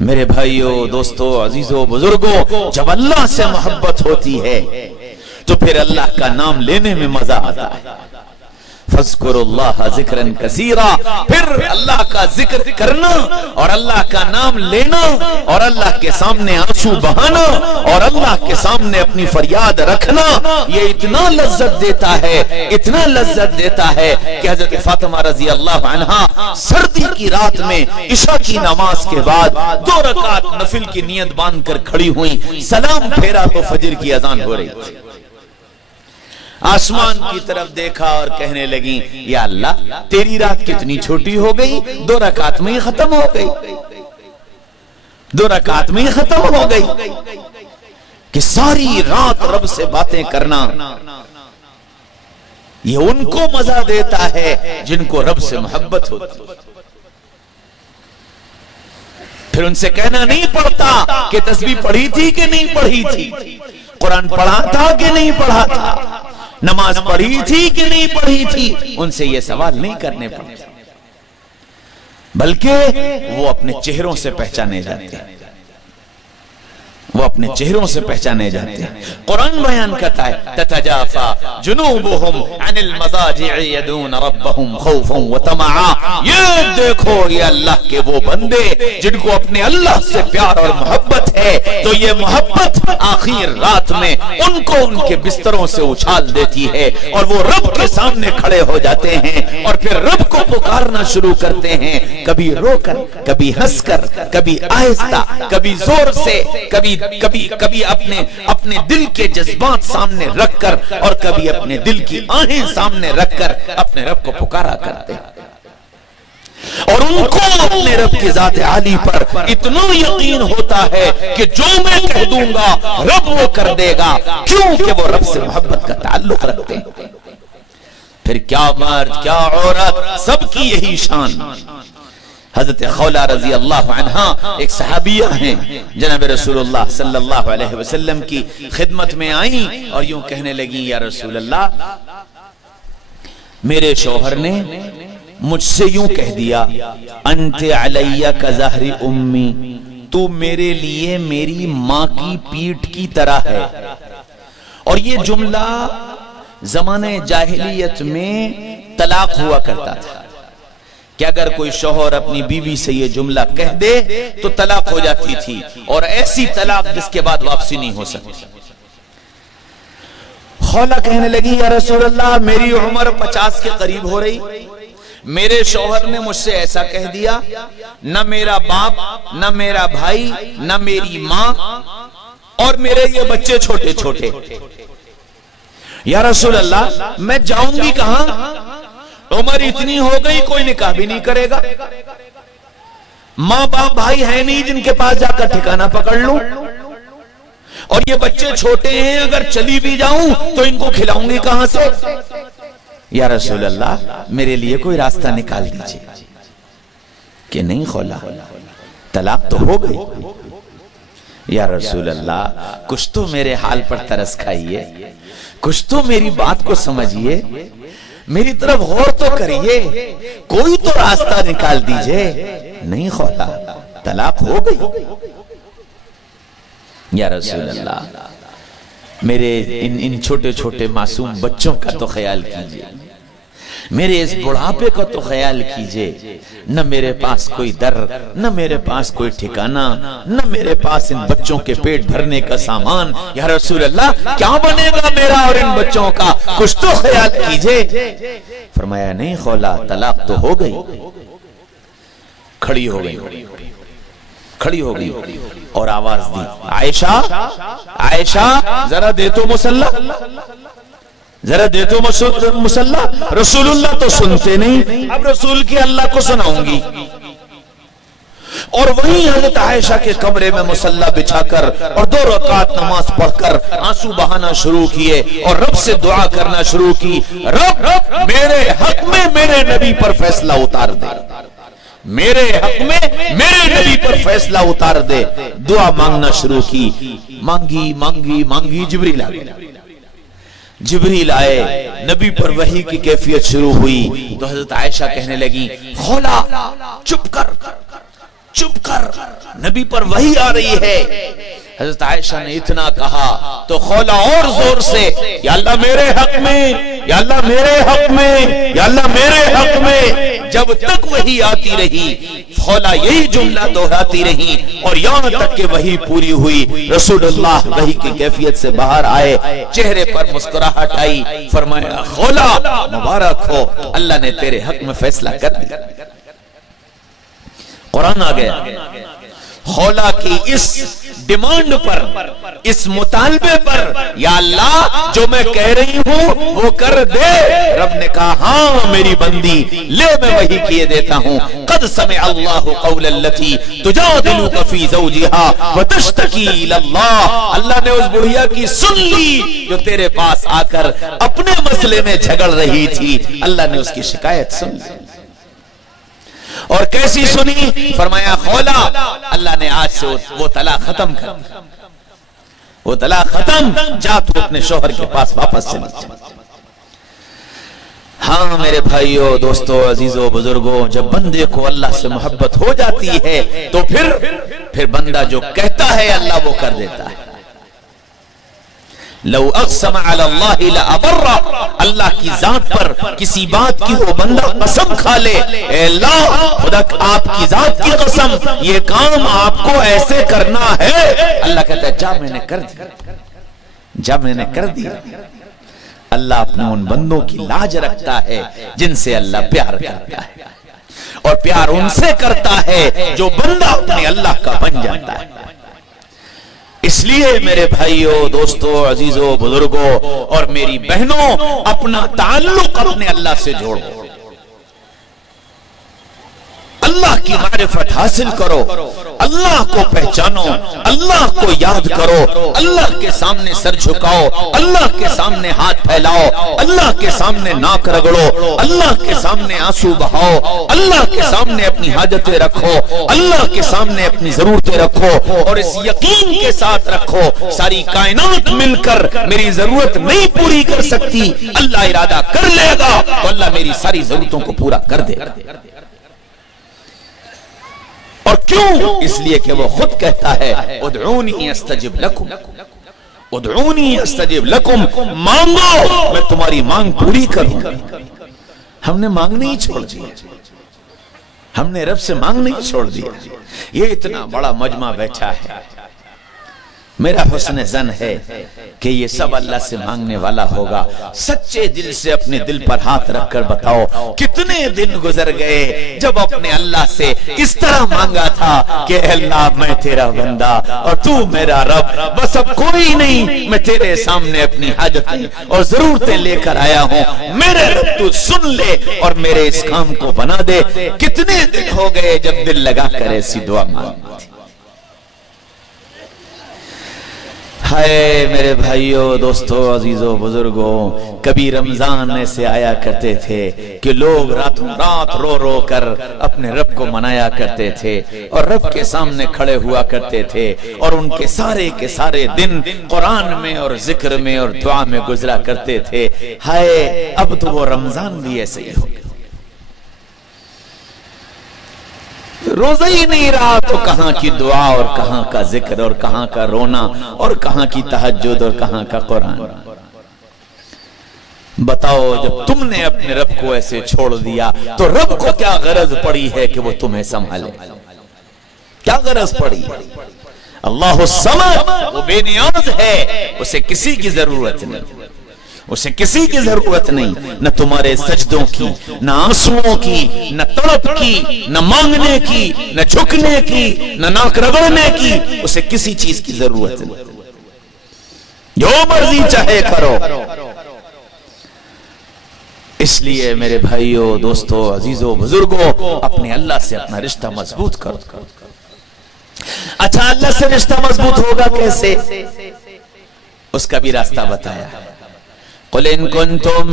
میرے بھائیوں، دوستوں، عزیزوں، بزرگوں، جب اللہ سے محبت ہوتی ہے تو پھر اللہ کا نام لینے میں مزہ آتا ہے۔ فَاذْكُرُوا اللَّهَ ذِكْرًا كَثِيرًا، پھر اللہ کا ذکر کرنا اور اللہ کا نام لینا اور اللہ کے سامنے آنسو بہانا اور اللہ کے سامنے اپنی فریاد رکھنا، یہ اتنا لذت دیتا ہے، اتنا لذت دیتا ہے کہ حضرت فاطمہ رضی اللہ عنہا سردی کی رات میں عشاء کی نماز کے بعد 2 رکعت نفل کی نیت باندھ کر کھڑی ہوئیں، سلام پھیرا تو فجر کی اذان ہو رہی تھی، آسمان کی طرف دیکھا اور کہنے لگیں یا اللہ تیری رات کتنی چھوٹی ہو گئی، 2 رکعت میں ہی ختم ہو گئی، 2 رکعت میں ہی ختم ہو گئی۔ کہ ساری رات رب سے باتیں کرنا یہ ان کو مزہ دیتا ہے جن کو رب سے محبت ہوتی، پھر ان سے کہنا نہیں پڑتا کہ تسبیح پڑھی تھی کہ نہیں پڑھی تھی، قرآن پڑھا تھا کہ نہیں پڑھا تھا، نماز پڑھی تھی کہ نہیں پڑھی تھی، ان سے یہ سوال نہیں کرنے پڑتے، بلکہ وہ اپنے چہروں سے پہچانے جاتے ہیں، وہ اپنے چہروں سے پہچانے جاتے ہیں۔ قرآن بیان کرتا ہے تتجافى جنوبهم عن المضاجع يدعون ربهم خوفا وطمعا، یہ دیکھو یہ اللہ کے وہ بندے جن کو اپنے اللہ سے پیار اور محبت ہے، تو یہ محبت آخر رات میں ان کو ان کے بستروں سے اچھال دیتی ہے اور وہ رب کے سامنے کھڑے ہو جاتے ہیں اور پھر رب کو پکارنا شروع کرتے ہیں، کبھی رو کر، کبھی ہنس کر، کبھی آہستہ، کبھی زور سے، کبھی اپنے دل کے جذبات سامنے رکھ کر اور کبھی اپنے دل کی آہیں سامنے رکھ کر اپنے رب کو پکارا کرتے ہیں، اور ان کو اپنے رب کی ذات عالی پر اتنا یقین ہوتا ہے کہ جو میں کہہ دوں گا رب وہ کر دے گا، کیونکہ وہ رب سے محبت کا تعلق رکھتے ہیں۔ پھر کیا مرد کیا عورت، سب کی یہی شان۔ حضرت خولہ رضی اللہ عنہا ایک صحابیہ ہیں، جناب رسول اللہ صلی اللہ علیہ وسلم کی خدمت میں آئیں اور یوں کہنے لگیں یا رسول اللہ، میرے شوہر نے مجھ سے یوں کہہ دیا انت علی کظہر امی، تو میرے لیے میری ماں کی پیٹھ کی طرح ہے۔ اور یہ جملہ زمانے جاہلیت میں طلاق ہوا کرتا تھا کہ اگر کوئی شوہر اپنی بیوی سے یہ جملہ کہہ دے تو طلاق ہو جاتی تھی، اور ایسی طلاق جس کے بعد واپسی نہیں ہو سکتی۔ خولہ کہنے لگی یا رسول اللہ، میری عمر 50 کے قریب ہو رہی، میرے شوہر نے مجھ سے ایسا کہہ دیا، نہ میرا باپ، نہ میرا بھائی، نہ میری ماں، اور میرے یہ بچے چھوٹے چھوٹے، یا رسول اللہ میں جاؤں گی کہاں؟ عمر اتنی ہو گئی کوئی نکاح بھی نہیں کرے گا، ماں باپ بھائی ہیں نہیں جن کے پاس جا کر ٹھکانہ پکڑ لوں، اور یہ بچے چھوٹے ہیں، اگر چلی بھی جاؤں تو ان کو کھلاؤں گی کہاں سے؟ یا رسول اللہ میرے لیے کوئی راستہ نکال دیجئے۔ کہ نہیں خولہ، طلاق تو ہو گئی۔ یا رسول اللہ کچھ تو میرے حال پر ترس کھائیے، کچھ تو میری بات کو سمجھیے، میری طرف غور تو کریے، کوئی تو راستہ نکال دیجئے۔ نہیں خولہ، طلاق ہو گئی۔ یا رسول اللہ میرے ان چھوٹے چھوٹے معصوم بچوں کا تو خیال کیجئے، میرے اس بڑھاپے کا تو خیال کیجئے، نہ میرے پاس کوئی در، نہ میرے پاس کوئی ٹھکانہ، نہ میرے پاس ان بچوں کے پیٹ بھرنے کا سامان۔ یا رسول اللہ کیا بنے گا میرا اور ان بچوں کا، کچھ تو خیال کیجئے۔ فرمایا نہیں خولہ، طلاق تو ہو گئی۔ کھڑی ہو گئی اور آواز دی عائشہ عائشہ ذرا دے تو مسلح، ذرا دے تو مسلح۔ رسول اللہ تو سنتے نہیں، اب رسول کی اللہ کو سناؤں گی۔ اور وہیں حضرت عائشہ کے کمرے میں مسلح بچھا کر اور 2 رکعت نماز پڑھ کر آنسو بہانا شروع کیے اور رب سے دعا کرنا شروع کی، رب میرے حق میں میرے نبی پر فیصلہ اتار دے، میرے حق میں میرے نبی پر فیصلہ اتار دے۔ دعا مانگنا شروع کی، مانگی جبریل آ گئے، جبریل آئے، نبی پر وحی کی کیفیت شروع ہوئی۔ تو حضرت عائشہ کہنے لگی خولہ چپ کر، چپ کر، نبی پر وحی آ رہی ہے۔ حضرت عائشہ نے اتنا کہا تو خولا اور زور سے یا اللہ میرے حق میں، یا اللہ میرے حق میں، یا اللہ میرے حق میں۔ جب تک وحی آتی رہی خولا یہی جملہ دہراتی رہی، اور یہاں تک کہ وحی پوری ہوئی، رسول اللہ وحی کی کیفیت سے باہر آئے، چہرے پر مسکراہٹ آئی، فرمایا خولا مبارک ہو، اللہ نے تیرے حق میں فیصلہ کر دیا۔ قرآن آ گیا خولا کی اس ڈیمانڈ پر، اس مطالبے پر، یا اللہ جو میں کہہ رہی ہوں وہ کر دے۔ رب نے کہا ہاں میری بندی، لے میں وحی کیے دیتا ہوں۔ قد سمع اللہ قول التی تجادلک فی زوجها وتشتکی الی اللہ، اللہ نے اس بڑھیا کی سن لی جو تیرے پاس آ کر اپنے مسئلے میں جھگڑ رہی تھی، اللہ نے اس کی شکایت سن لی۔ اور کیسی سنی؟ فرمایا خولا اللہ نے آج سے وہ طلاق ختم کر، وہ طلاق ختم، جا تو اپنے شوہر کے پاس واپس چلی جا۔ ہاں میرے بھائیو، دوستو، عزیزو، بزرگو، جب بندے کو اللہ سے محبت ہو جاتی ہے تو پھر بندہ جو کہتا ہے اللہ وہ کر دیتا ہے۔ لو اقسم علی اللہ لابر، اللہ کی ذات پر کسی بات کی وہ بندہ قسم کھا لے، اے اللہ خدا آپ کی ذات کی قسم یہ کام آپ کو ایسے کرنا ہے، اللہ کہتا ہے جا میں نے کر دیا، جا میں نے کر دیا۔ اللہ اپنے ان بندوں کی لاج رکھتا ہے جن سے اللہ پیار کرتا ہے، اور پیار ان سے کرتا ہے جو بندہ اپنے اللہ کا بن جاتا ہے۔ اس لیے میرے بھائیو، دوستو، عزیزو، بزرگو اور میری بہنوں، اپنا تعلق اپنے اللہ سے جوڑو، اللہ کی معرفت حاصل کرو، اللہ کو پہچانو، اللہ کو یاد کرو، اللہ کے سامنے سر جھکاؤ، اللہ کے سامنے ہاتھ پھیلاؤ، اللہ کے سامنے ناک رگڑو، اللہ کے سامنے آنسو بہاؤ، اللہ کے سامنے اپنی حاجتیں رکھو، اللہ کے سامنے اپنی ضرورتیں رکھو، اور اس یقین کے ساتھ رکھو ساری کائنات مل کر میری ضرورت نہیں پوری کر سکتی، اللہ ارادہ کر لے گا تو اللہ میری ساری ضرورتوں کو پورا کر دے گا۔ اور کیوں؟ اس لیے کہ وہ خود کہتا ہے ادعونی استجب لکم، ادعونی استجب لکم، مانگو میں تمہاری مانگ پوری کروں گا۔ ہم نے مانگنا ہی چھوڑ دیا، ہم نے رب سے مانگنا ہی چھوڑ دیا۔ یہ اتنا بڑا مجمع بیٹھا ہے، میرا حسن ظن ہے کہ یہ سب اللہ سے مانگنے والا ہوگا۔ سچے دل سے اپنے دل پر ہاتھ رکھ کر بتاؤ کتنے دن گزر گئے جب اپنے اللہ سے اس طرح مانگا تھا کہ اے اللہ میں تیرا بندہ اور تو میرا رب، بس اب کوئی نہیں، میں تیرے سامنے اپنی حاجتیں اور ضرورتیں لے کر آیا ہوں، میرے رب تو سن لے اور میرے اس کام کو بنا دے۔ کتنے دن ہو گئے جب دل لگا کر ایسی دعا مانگی تھی۔ ہائے میرے بھائیو، دوستو، عزیزو، بزرگو، کبھی رمضان ایسے آیا کرتے تھے کہ لوگ راتوں رات رو رو کر اپنے رب کو منایا کرتے تھے اور رب کے سامنے کھڑے ہوا کرتے تھے، اور ان کے سارے دن قرآن میں اور ذکر میں اور دعا میں گزرا کرتے تھے۔ ہائے اب تو وہ رمضان بھی ایسے ہی ہو گیا، روزہ ہی نہیں رہا تو کہاں کی دعا اور کہاں کا ذکر اور کہاں کا رونا اور کہاں کی تہجد اور کہاں کا قرآن۔ بتاؤ جب تم نے اپنے رب کو ایسے چھوڑ دیا تو رب کو کیا غرض پڑی ہے کہ وہ تمہیں سنبھالے؟ کیا غرض پڑی؟ اللہ الصمد، وہ بے نیاز ہے، اسے کسی کی ضرورت نہیں، اسے کسی کی ضرورت نہیں، نہ تمہارے سجدوں کی، نہ آنسوؤں کی، نہ تڑپ کی، نہ مانگنے کی، نہ جھکنے کی، نہ ناک رگڑنے کی، اسے کسی چیز کی ضرورت نہیں، جو مرضی چاہے کرو۔ اس لیے میرے بھائیو، دوستو، عزیزو، بزرگو، اپنے اللہ سے اپنا رشتہ مضبوط کرو۔ اچھا اللہ سے رشتہ مضبوط ہوگا کیسے؟ اس کا بھی راستہ بتایا، قل ان کنتم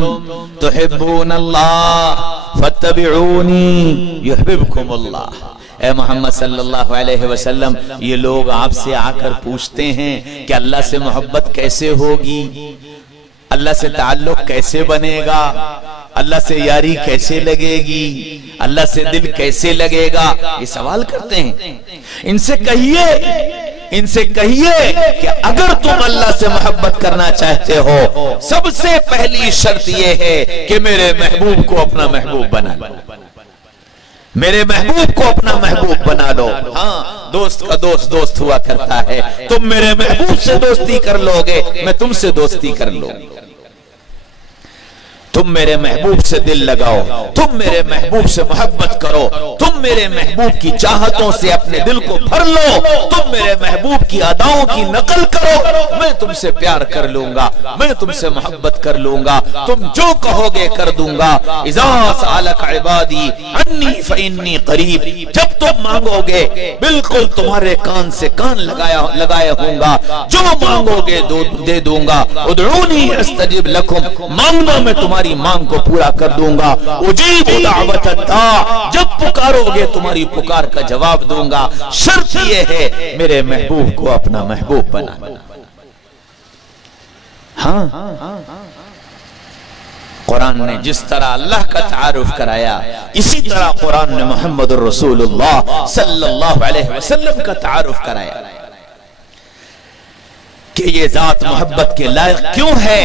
تحبون اللہ فاتبعونی یحببکم اللہ۔ اے محمد صلی اللہ علیہ وسلم، یہ لوگ آپ سے آ کر پوچھتے ہیں کہ اللہ سے محبت کیسے ہوگی، اللہ سے تعلق کیسے بنے گا، اللہ سے یاری کیسے لگے گی، اللہ سے دل کیسے لگے گا، یہ سوال کرتے ہیں۔ ان سے کہیے کہ اگر تم اللہ سے محبت کرنا چاہتے ہو، سب سے پہلی شرط یہ ہے کہ میرے محبوب کو اپنا محبوب بنا لو، میرے محبوب کو اپنا محبوب بنا لو۔ ہاں، دوست کا دوست ہوا کرتا ہے، تم میرے محبوب سے دوستی کر لو گے، میں تم سے دوستی کر لوں گا۔ تم میرے محبوب سے دل لگاؤ، تم میرے محبوب سے محبت کرو، تم میرے محبوب کی چاہتوں سے اپنے دل کو بھر لو، تم میرے محبوب کی اداؤں کی نقل کرو، میں تم سے پیار کر لوں گا، میں تم سے محبت کر لوں گا، تم جو کہو گے کر دوں گا۔ اذا سألک عبادی انی فانی قریب، جب تم مانگو گے بالکل تمہارے کان سے کان لگائے ہوں گا، جو مانگو گے دے دوں گا۔ ادعونی استجب لکم، مانگنا میں تمہاری مانگ کو پورا کر دوں گا۔ اجیب دعوت الداع، جب پکارو گے تمہاری پکار کا جواب دوں گا۔ شرط یہ ہے میرے محبوب کو اپنا محبوب بنا لو۔ ہاں، قرآن نے جس طرح اللہ کا تعارف کرایا، اسی طرح قرآن نے محمد الرسول اللہ صلی اللہ علیہ وسلم کا تعارف کرایا کہ یہ ذات محبت کے لائق کیوں ہے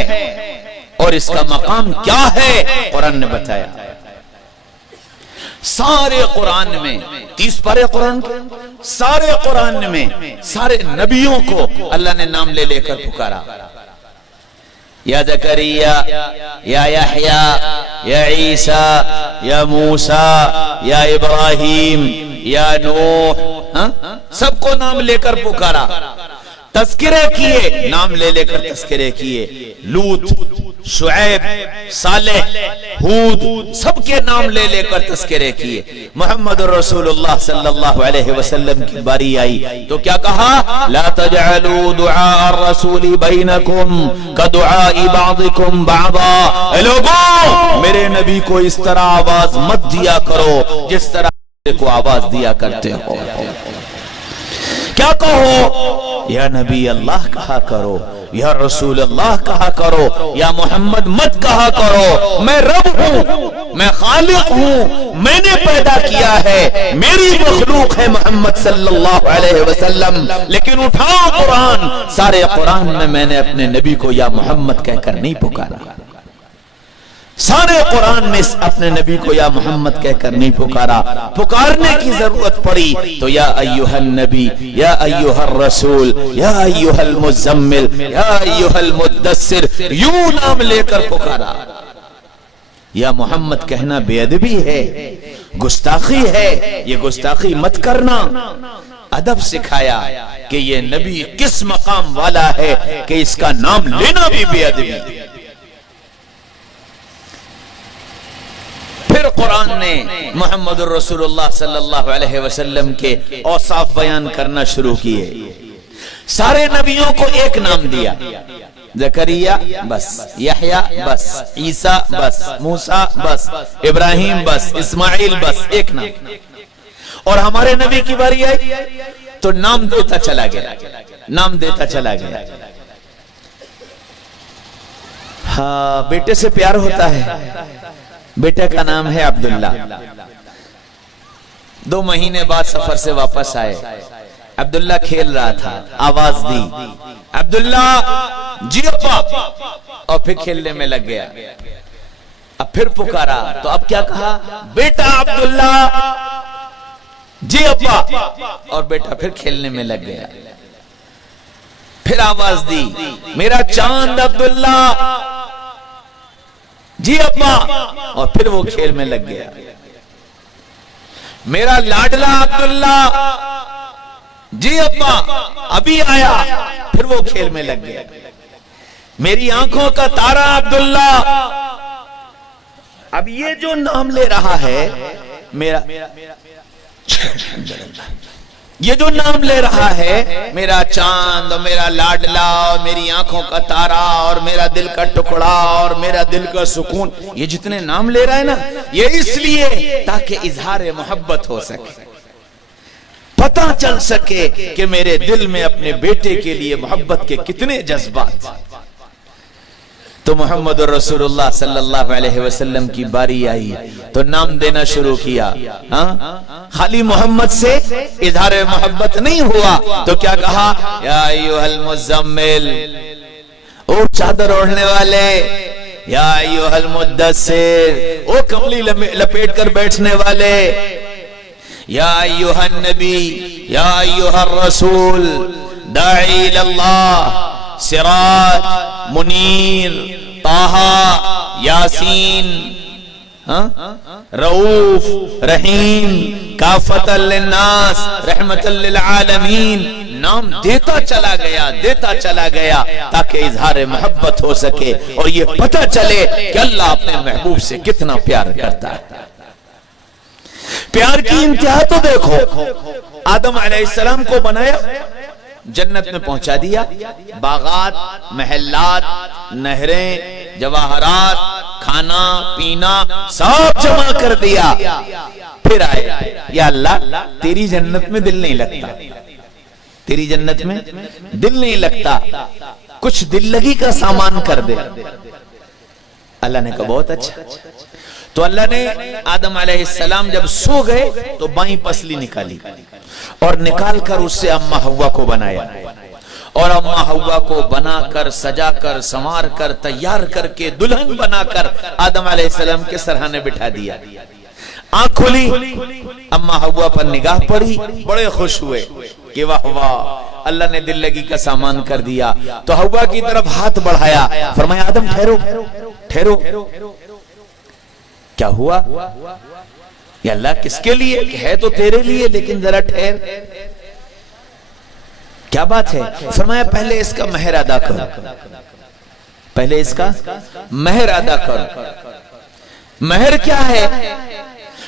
اور اس کا مقام کیا ہے، قرآن نے بتایا۔ سارے قرآن میں 30 پارے قرآن کے، سارے قرآن میں سارے نبیوں کو اللہ نے نام لے لے کر پکارا، یا زکریا، یا یحییٰ، یا عیسیٰ، یا موسیٰ، یا ابراہیم، یا نوح، سب کو نام لے کر پکارا، تذکرے کیے، نام لے لے کر تذکرے کیے، لوط، شعیب، صالح، ہود، سب کے نام لے لے کر تذکرے کیے۔ محمد رسول اللہ صلی اللہ علیہ وسلم کی باری آئی تو کیا کہا؟ لا تجعلوا دعاء الرسول بینکم کدعاء بعضکم بعضا، اے لوگوں میرے نبی کو اس طرح آواز مت دیا کرو جس طرح کو آواز دیا کرتے ہو۔ کیا کہو؟ یا نبی اللہ کہا کرو، یا رسول اللہ کہا کرو، یا محمد مت کہا کرو۔ میں رب ہوں، میں خالق ہوں، میں نے پیدا کیا ہے، میری مخلوق ہے محمد صلی اللہ علیہ وسلم۔ لیکن اٹھاؤ قرآن، سارے قرآن میں نے اپنے نبی کو یا محمد کہہ کر نہیں پکارا، سارے قرآن میں اپنے نبی کو یا محمد کہہ کر نہیں پکارا۔ پکارنے کی ضرورت پڑی تو یا ایھا النبی، یا ایھا الرسول، یا ایھا المزمل، یا ایھا المدثر، یوں نام لے کر پکارا۔ یا محمد کہنا بے ادبی ہے، گستاخی ہے، یہ گستاخی مت کرنا۔ ادب سکھایا کہ یہ نبی کس مقام والا ہے کہ اس کا نام لینا بھی بے ادبی۔ پھر قرآن نے محمد الرسول اللہ صلی اللہ علیہ وسلم کے اوصاف بیان کرنا شروع کیے۔ سارے نبیوں کو ایک نام دیا، زکریا بس، یحییٰ بس، عیسیٰ بس، موسیٰ بس، ابراہیم بس، اسماعیل بس، ایک نام۔ اور ہمارے نبی کی باری آئی تو نام دیتا چلا گیا، نام دیتا چلا گیا۔ ہاں، بیٹے سے پیار ہوتا ہے، بیٹے کا نام ہے عبداللہ۔ 2 مہینے بعد سفر سے واپس آئے، عبداللہ کھیل رہا تھا، آواز دی، عبداللہ جی ابا، اور پھر کھیلنے میں لگ گیا۔ اب پھر پکارا تو اب کیا کہا؟ بیٹا عبداللہ جی ابا، اور بیٹا پھر کھیلنے میں لگ گیا۔ پھر آواز دی، میرا چاند عبداللہ جی ابا، اور پھر وہ کھیل میں لگ گیا۔ میرا لاڈلا عبداللہ جی ابا، ابھی آیا، پھر وہ کھیل میں لگ گیا۔ میری آنکھوں کا تارا عبداللہ، اب یہ جو نام لے رہا ہے میرا، یہ جو نام لے رہا ہے، میرا چاند اور میرا لاڈلا اور میری آنکھوں کا تارا اور میرا دل کا ٹکڑا اور میرا دل کا سکون، یہ جتنے نام لے رہا ہے نا، یہ اس لیے تاکہ اظہار محبت ہو سکے، پتہ چل سکے کہ میرے دل میں اپنے بیٹے کے لیے محبت کے کتنے جذبات۔ تو محمد رسول اللہ صلی اللہ علیہ وسلم کی باری آئی تو نام دینا شروع کیا. خالی محمد سے اظہار محبت نہیں ہوا تو کیا کہا؟ یا ایھا المزمل، او چادر اوڑھنے والے، یا ایھا المدثر، او کملی لپیٹ کر بیٹھنے والے، یا ایھا النبی، یا ایھا الرسول، داعی اللہ، سراج منیر، طٰہٰ، یاسین، رؤوف رحیم، کافۃ للناس، رحمۃ للعالمین. نام دیتا چلا گیا تاکہ اظہار محبت ہو سکے اور یہ پتہ چلے کہ اللہ اپنے محبوب سے کتنا پیار کرتا ہے. پیار کی انتہا تو دیکھو، آدم علیہ السلام کو بنایا، جنت میں پہنچا دیا، باغات، محلات، نہریں، جواہرات، کھانا پینا سب جمع کر دیا. پھر آئے، یا اللہ تیری جنت میں دل نہیں لگتا، تیری جنت میں دل نہیں لگتا، کچھ دل لگی کا سامان کر دے. اللہ نے کہا بہت اچھا. تو اللہ نے آدم علیہ السلام جب سو گئے تو بائیں پسلی نکالی اور نکال کر اس سے اماں حوا کو بنایا، اور اماں حوا کو بنا کر سجا کر سنوار کر تیار کر کے دلہن بنا کر آدم علیہ السلام کے سرہانے بٹھا دیا. آنکھ کھلی، اماں حوا پر نگاہ پڑی، بڑے خوش ہوئے کہ واہ واہ اللہ نے دل لگی کا سامان کر دیا. تو حوا کی طرف ہاتھ بڑھایا، فرمایا آدم ٹھہرو ٹھہرو. کیا ہوا؟ یا اللہ کس کے لیے؟ کہ ہے تو تیرے لیے لیکن ذرا ٹھہر. کیا بات ہے؟ فرمایا پہلے اس کا مہر ادا کرو، پہلے اس کا مہر ادا کرو. مہر کیا ہے؟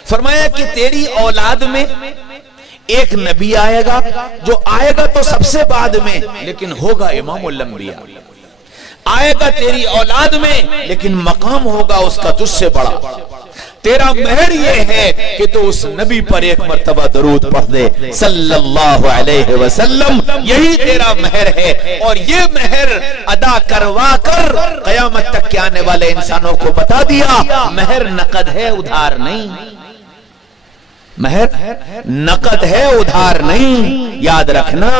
فرمایا کہ تیری اولاد میں ایک نبی آئے گا، جو آئے گا تو سب سے بعد میں لیکن ہوگا امام الانبیاء. آئے گا تیری اولاد میں لیکن مقام ہوگا اس کا تجھ سے بڑا. تیرا مہر یہ ہے کہ تو اس نبی پر ایک مرتبہ درود پڑھ دے صلی اللہ علیہ وسلم. یہی تیرا مہر ہے، اور یہ مہر ادا کروا کر قیامت تک کے آنے والے انسانوں کو بتا دیا مہر نقد ہے، ادھار نہیں. مہر نقد ہے، ادھار نہیں. یاد رکھنا،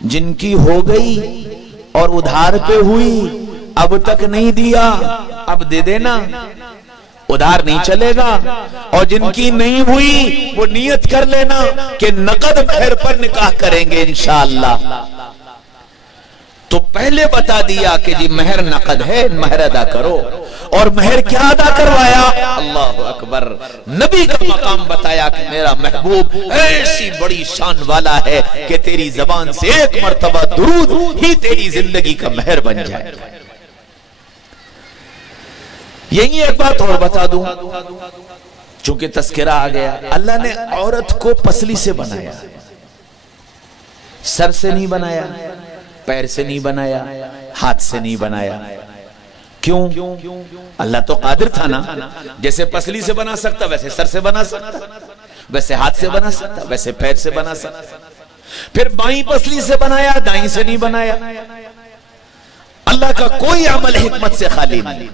جن کی ہو گئی اور ادھار پہ ہوئی، اب تک نہیں دیا، اب دے دینا، ادھار نہیں چلے گا. اور جن کی نہیں ہوئی وہ نیت کر لینا کہ نقد مہر پر نکاح کریں گے انشاءاللہ. تو پہلے بتا دیا کہ جی مہر نقد ہے، مہر ادا کرو. اور مہر کیا ادا کروایا؟ اللہ اکبر، نبی کا مقام بتایا کہ میرا محبوب ایسی بڑی شان والا ہے کہ تیری زبان سے ایک مرتبہ درود ہی تیری زندگی کا مہر بن جائے. یہی ایک بات اور بتا دوں، چونکہ تذکرہ آ گیا، اللہ نے عورت کو پسلی سے بنایا، سر سے نہیں بنایا، پیر سے نہیں بنایا، ہاتھ سے نہیں بنایا. کیوں؟ اللہ تو قادر تھا نا، جیسے پسلی سے بنا سکتا ویسے سر سے بنا سکتا، ویسے ہاتھ سے بنا سکتا، ویسے پیر سے بنا سکتا. پھر بائیں پسلی سے بنایا، دائیں سے نہیں بنایا. اللہ کا کوئی عمل حکمت سے خالی نہیں.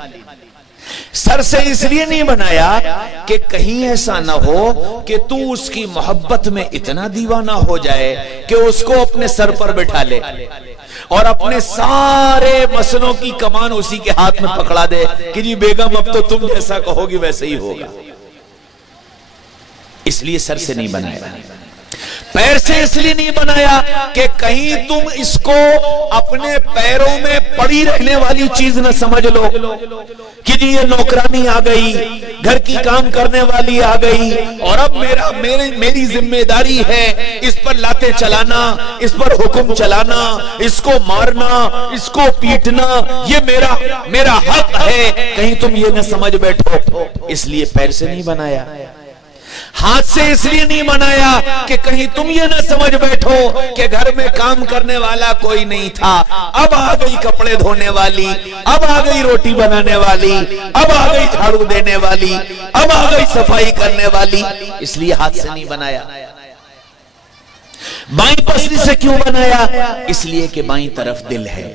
سر سے اس لیے نہیں بنایا کہ کہیں ایسا نہ ہو کہ تو اس کی محبت میں اتنا دیوانہ ہو جائے کہ اس کو اپنے سر پر بٹھا لے اور اپنے سارے مسئلوں کی کمان اسی کے ہاتھ میں پکڑا دے کہ جی بیگم اب تو تم جیسا کہو گی ویسے ہی ہوگا. اس لیے سر سے نہیں بنایا. پیر سے اس لیے نہیں بنایا کہ کہیں تم اس کو اپنے پیروں میں پڑی رہنے والی چیز نہ سمجھ لو کہ جی یہ نوکرانی آ گئی، گھر کی کام کرنے والی آ گئی، اور اب میری ذمہ داری ہے اس پر لاتیں چلانا، اس پر حکم چلانا، اس کو مارنا، اس کو پیٹنا، یہ میرا حق ہے. کہیں تم یہ نہ سمجھ بیٹھو. اس لیے پیر سے نہیں بنایا. ہاتھ سے اس لیے نہیں بنایا کہ کہیں تم یہ نہ سمجھ بیٹھو کہ گھر میں کام کرنے والا کوئی نہیں تھا، اب آ گئی کپڑے دھونے والی، اب آ گئی روٹی بنانے والی، اب آ گئی جھاڑو دینے والی، اب آ گئی صفائی کرنے والی. اس لیے ہاتھ سے نہیں بنایا. بائیں پسلی سے کیوں بنایا؟ اس لیے کہ بائیں طرف دل ہے.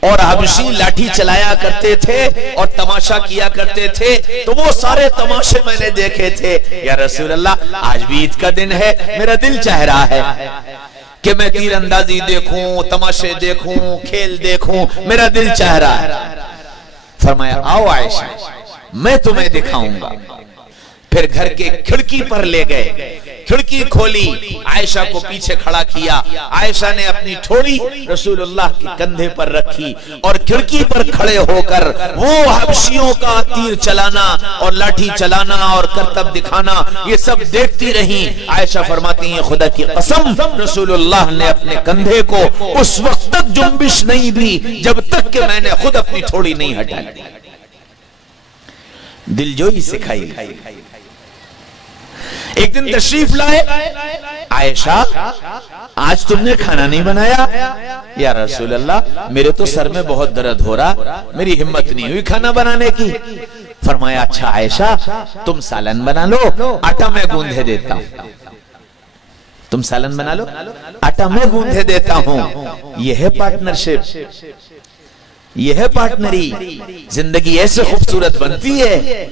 اور حبشی لاٹھی چلایا کرتے تھے اور تماشا کیا کرتے تھے، تو وہ سارے تماشے میں نے دیکھے تھے۔ یا رسول اللہ آج بھی عید کا دن ہے، میرا دل چاہ رہا ہے کہ میں تیر اندازی دیکھوں، تماشے دیکھوں، کھیل دیکھوں، میرا دل چاہ رہا ہے۔ فرمایا آؤ عائشہ میں تمہیں دکھاؤں گا۔ پھر گھر کے کھڑکی پر لے گئے، کھڑکی کھولی، عائشہ کو پیچھے کھڑا کیا، عائشہ نے اپنی ٹھوڑی رسول اللہ کے کندھے پر رکھی اور کھڑکی پر کھڑے ہو کر وہ حبشیوں کا تیر چلانا اور لاٹھی چلانا اور کرتب دکھانا یہ سب دیکھتی رہیں۔ عائشہ فرماتی ہیں خدا کی قسم رسول اللہ نے اپنے کندھے کو اس وقت تک جنبش نہیں دی جب تک کہ میں نے خود اپنی ٹھوڑی نہیں ہٹا لی۔ دل جوئی سکھائی۔ ایک دن تشریف لائے، عائشہ آج تم نے کھانا نہیں بنایا؟ یا رسول اللہ میرے تو سر میں بہت درد ہو رہا، میری ہمت نہیں ہوئی کھانا بنانے کی۔ فرمایا اچھا عائشہ تم سالن بنا لو، آٹا میں گوندھے دیتا ہوں۔ تم سالن بنا لو، آٹا میں گوندھے دیتا ہوں۔ یہ ہے پارٹنرشپ، یہ ہے پارٹنری، زندگی ایسے خوبصورت بنتی ہے۔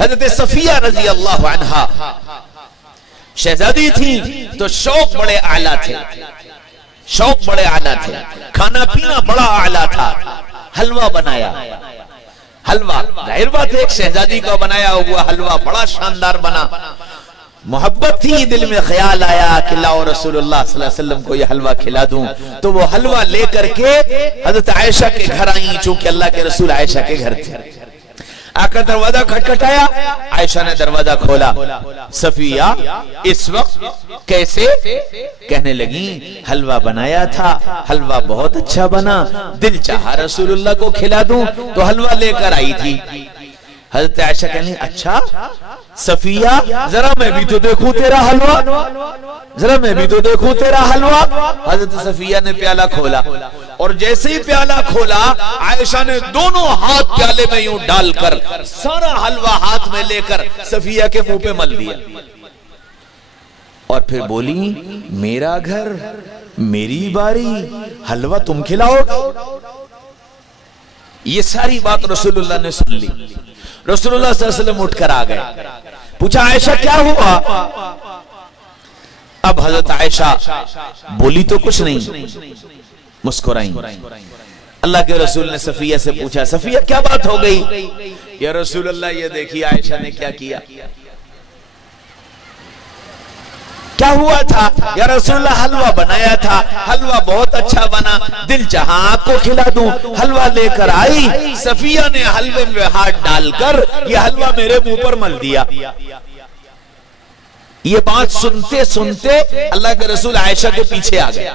حضرت صفیہ رضی اللہ عنہا شہزادی تھی تو شوق بڑے اعلیٰ تھے، شوق بڑے اعلیٰ تھے، کھانا پینا بڑا اعلیٰ تھا۔ حلوہ بنایا، حلوہ ظاہر بات ہے ایک شہزادی کا بنایا ہوا حلوہ بڑا شاندار بنا۔ محبت تھی، دل میں خیال آیا کہ لاؤ رسول اللہ صلی اللہ علیہ وسلم کو یہ حلوہ کھلا دوں، تو وہ حلوہ لے کر کے حضرت عائشہ کے گھر آئیں، چونکہ اللہ کے رسول عائشہ کے گھر تھے۔ آ کر دروازہ کھٹکھٹایا، عائشہ نے دروازہ کھولا، صفیہ اس وقت کیسے؟ کہنے لگیں حلوہ بنایا تھا، حلوہ بہت اچھا بنا، دل چاہا رسول اللہ کو کھلا دوں تو حلوہ لے کر آئی تھی۔ حضرت عائشہ کہنے اچھا صفیہ ذرا میں بھی تو دیکھوں تیرا حلوہ، ذرا میں بھی تو دیکھوں تیرا حلوہ۔ حضرت صفیہ نے پیالہ کھولا اور جیسے ہی پیالہ کھولا عائشہ نے دونوں ہاتھ پیالے میں یوں ڈال کر سارا حلوہ ہاتھ میں لے کر صفیہ کے منہ پہ مل دیا اور پھر بولی میرا گھر میری باری، حلوہ تم کھلاؤ۔ یہ ساری بات رسول اللہ نے سن لی۔ رسول اللہ صلی اللہ علیہ وسلم اٹھ کر آ گئے، پوچھا عائشہ کیا ہوا؟ اب حضرت عائشہ بولی تو کچھ نہیں، مسکرائیں۔ اللہ کے رسول نے صفیہ سے پوچھا صفیہ کیا بات ہو گئی؟ یا رسول اللہ یہ دیکھیے عائشہ نے کیا کیا، کیا ہوا تھا؟ یا رسول اللہ حلوہ بنایا تھا، حلوہ بہت اچھا بنا، دل چاہا آپ کو کھلا دوں، حلوہ لے کر آئی، صفیہ نے حلوے میں ہاتھ ڈال کر یہ حلوہ میرے منہ پر مل دیا۔ یہ بات سنتے سنتے اللہ کے رسول عائشہ کے پیچھے آ گئے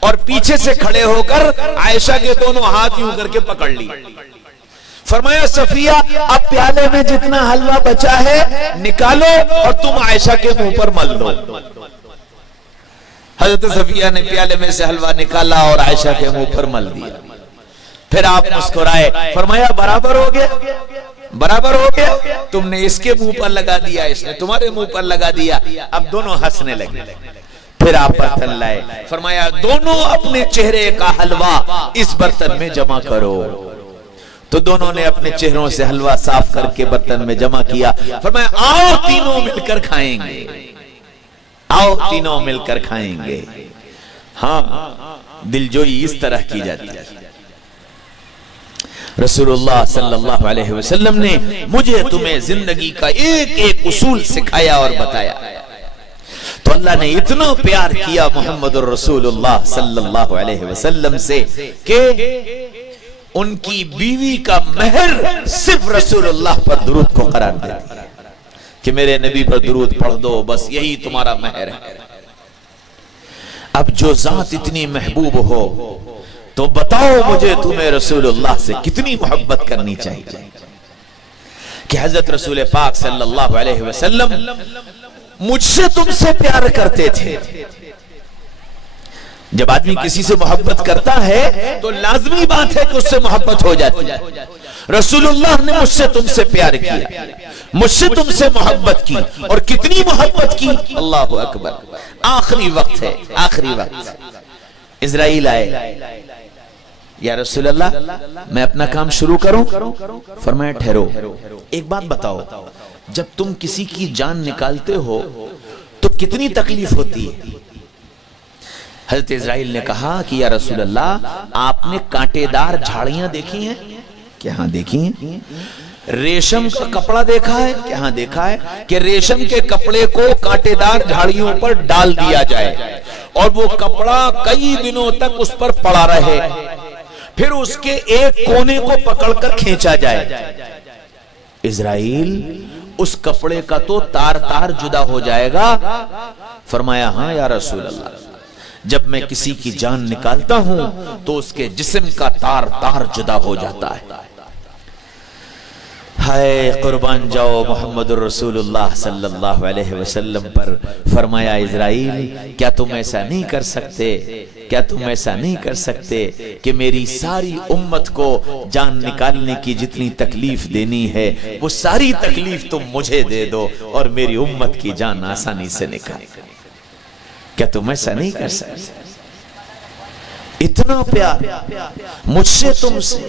اور پیچھے سے کھڑے ہو کر عائشہ کے دونوں ہاتھ یوں کر کے پکڑ لی۔ فرمایا صفیہ اب پیالے میں جتنا حلوہ بچا ہے نکالو اور تم عائشہ کے منہ پر مل دو۔ حضرت صفیہ نے پیالے میں سے حلوہ نکالا اور عائشہ کے منہ پر مل دیا۔ پھر آپ مسکرائے، فرمایا برابر ہو گیا، برابر ہو گیا، تم نے اس کے منہ پر لگا دیا، اس نے تمہارے منہ پر لگا دیا۔ اب دونوں ہنسنے لگے۔ پھر آپ برتن لائے، فرمایا دونوں اپنے چہرے کا حلوہ اس برتن میں جمع کرو۔ تو دونوں نے اپنے چہروں سے حلوہ صاف کر کے برتن میں جمع کیا۔ فرمایا آؤ تینوں مل کر کھائیں گے، آؤ تینوں مل کر کھائیں گے۔ ہاں دل جوئی اس طرح کی جاتی ہے۔ رسول اللہ صلی اللہ علیہ وسلم نے مجھے تمہیں زندگی کا ایک ایک اصول سکھایا اور بتایا۔ تو اللہ نے اتنا پیار کیا محمد الرسول اللہ صلی اللہ علیہ وسلم سے کہ ان کی بیوی کا مہر صرف رسول اللہ پر درود کو قرار دیتی ہے کہ میرے نبی پر درود پڑھ دو، بس یہی تمہارا مہر ہے۔ اب جو ذات اتنی محبوب ہو تو بتاؤ مجھے تمہیں رسول اللہ سے کتنی محبت کرنی چاہیے کہ حضرت رسول پاک صلی اللہ علیہ وسلم مجھ سے تم سے پیار کرتے تھے۔ جب آدمی کسی سے محبت کرتا ہے تو لازمی بات ہے کہ اس سے محبت ہو جاتی ہے۔ رسول اللہ نے مجھ سے تم سے پیار کیا، مجھ سے تم سے محبت کی، اور کتنی محبت کی، اللہ اکبر۔ آخری وقت ہے، آخری وقت، اسرائیل آئے، یا رسول اللہ میں اپنا کام شروع کروں؟ فرمایا ٹھہرو، ایک بات بتاؤ، جب تم کسی کی جان نکالتے ہو تو کتنی تکلیف ہوتی ہے؟ حضرت اسرائیل نے کہا کہ یا رسول اللہ آپ نے کانٹے دار جھاڑیاں دیکھی ہیں؟ کہ ہاں دیکھی ہیں۔ ریشم کا کپڑا دیکھا ہے؟ کہ ہاں دیکھا ہے، کہ ریشم کے کپڑے کو کانٹے دار جھاڑیوں پر ڈال دیا جائے اور وہ کپڑا کئی دنوں تک اس پر پڑا رہے، پھر اس کے ایک کونے کو پکڑ کر کھینچا جائے۔ اسرائیل اس کپڑے کا تو تار تار جدا ہو جائے گا۔ فرمایا ہاں یا رسول اللہ، جب میں کسی کی جان نکالتا ہوں تو اس کے جسم کا تار تار جدا ہو جاتا ہے۔ ہائے قربان جاؤ محمد الرسول اللہ صلی اللہ علیہ وسلم پر۔ فرمایا اسرائیل کیا تم ایسا نہیں کر سکتے، کیا تم ایسا نہیں کر سکتے کہ میری ساری امت کو جان نکالنے کی جتنی تکلیف دینی ہے وہ ساری تکلیف تم مجھے دے دو اور میری امت کی جان آسانی سے نکال؟ کیا تم ایسا نہیں کر سکتے؟ اتنا پیار مجھ سے تم سے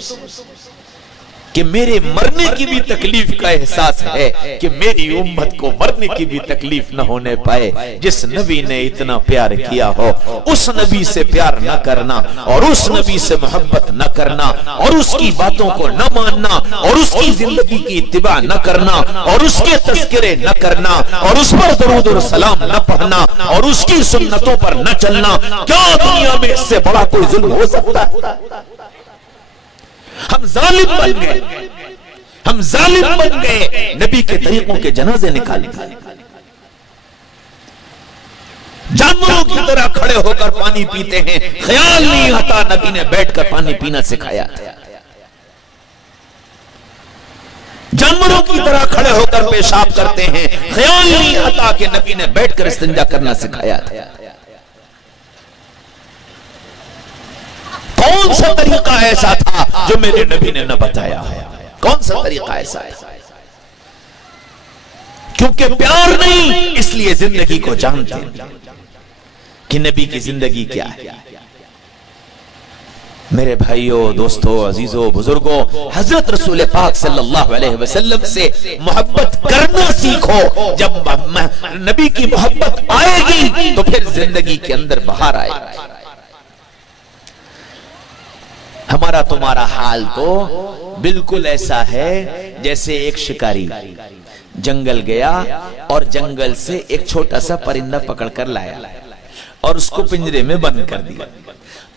کہ میرے مرنے کی بھی تکلیف کا احساس ہے کہ میری امت کو مرنے کی بھی تکلیف نہ ہونے پائے۔ جس نبی نے اتنا پیار کیا ہو اس نبی سے پیار نہ کرنا اور اس نبی سے محبت نہ کرنا اور اس کی باتوں کو نہ ماننا اور اس کی زندگی کی اتباع نہ کرنا اور اس کے تذکرے نہ کرنا اور اس پر درود و سلام نہ پڑھنا اور اس کی سنتوں پر نہ چلنا، کیا دنیا میں اس سے بڑا کوئی ظلم ہو سکتا ہے؟ ہم ظالم بن گئے، ہم ظالم بن گئے، نبی کے طریقوں کے جنازے نکال دیے، جانوروں کی طرح کھڑے ہو کر پانی پیتے ہیں، خیال نہیں آتا نبی نے بیٹھ کر پانی پینا سکھایا تھا۔ جانوروں کی طرح کھڑے ہو کر پیشاب کرتے ہیں، خیال نہیں آتا کہ نبی نے بیٹھ کر استنجا کرنا سکھایا تھا۔ کون سا طریقہ ایسا تھا جو میرے نبی نے نہ بتایا؟ کون سا طریقہ ایسا ہے؟ کیونکہ پیار نہیں اس لیے زندگی کو جانتے ہیں کہ نبی کی زندگی کیا ہے۔ میرے بھائیوں، دوستوں، عزیزوں، بزرگوں، حضرت رسول پاک صلی اللہ علیہ وسلم سے محبت کرنا سیکھو۔ جب نبی کی محبت آئے گی تو پھر زندگی کے اندر بہار آئے گی۔ ہمارا تمہارا حال تو بالکل ایسا ہے جیسے ایک شکاری جنگل گیا اور جنگل سے ایک چھوٹا سا پرندہ پکڑ کر لایا اور اس کو پنجرے میں بند کر دیا۔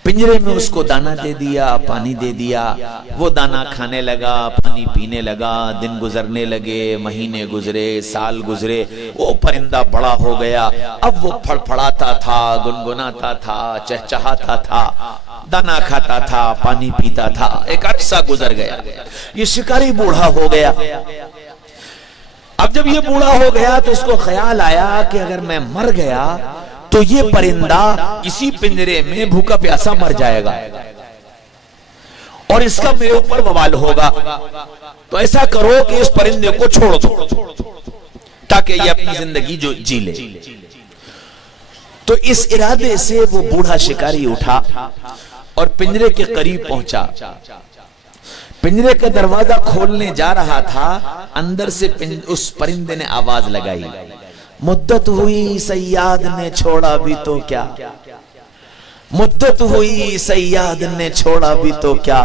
پنجرے میں اس کو دانا دے دیا، پانی دے دیا، وہ دانا کھانے لگا، پانی پینے لگا، دن گزرنے لگے، مہینے گزرے، سال گزرے، وہ پرندہ بڑا ہو گیا۔ اب وہ پھڑ پھڑاتا تھا، گنگناتا تھا، چہچہاتا تھا، دانا کھاتا تھا، پانی پیتا تھا۔ ایک عرصہ گزر گیا، یہ شکاری بوڑھا ہو گیا۔ اب جب یہ بوڑھا ہو گیا تو اس کو خیال آیا کہ اگر میں مر گیا تو یہ پرندہ اسی پنجرے میں بھوکا پیاسا مر جائے گا اور اس کا میرے اوپر وبال ہوگا، تو ایسا کرو کہ اس پرندے کو چھوڑ دو تاکہ یہ اپنی زندگی جو جی لے۔ تو اس ارادے سے وہ بوڑھا شکاری اٹھا اور پنجرے کے قریب پہنچا۔ پنجرے کا دروازہ کھولنے جا رہا تھا، اندر سے اس پرندے نے آواز لگائی، مدت ہوئی صیاد نے چھوڑا بھی تو کیا، مدت ہوئی صیاد نے چھوڑا بھی تو کیا،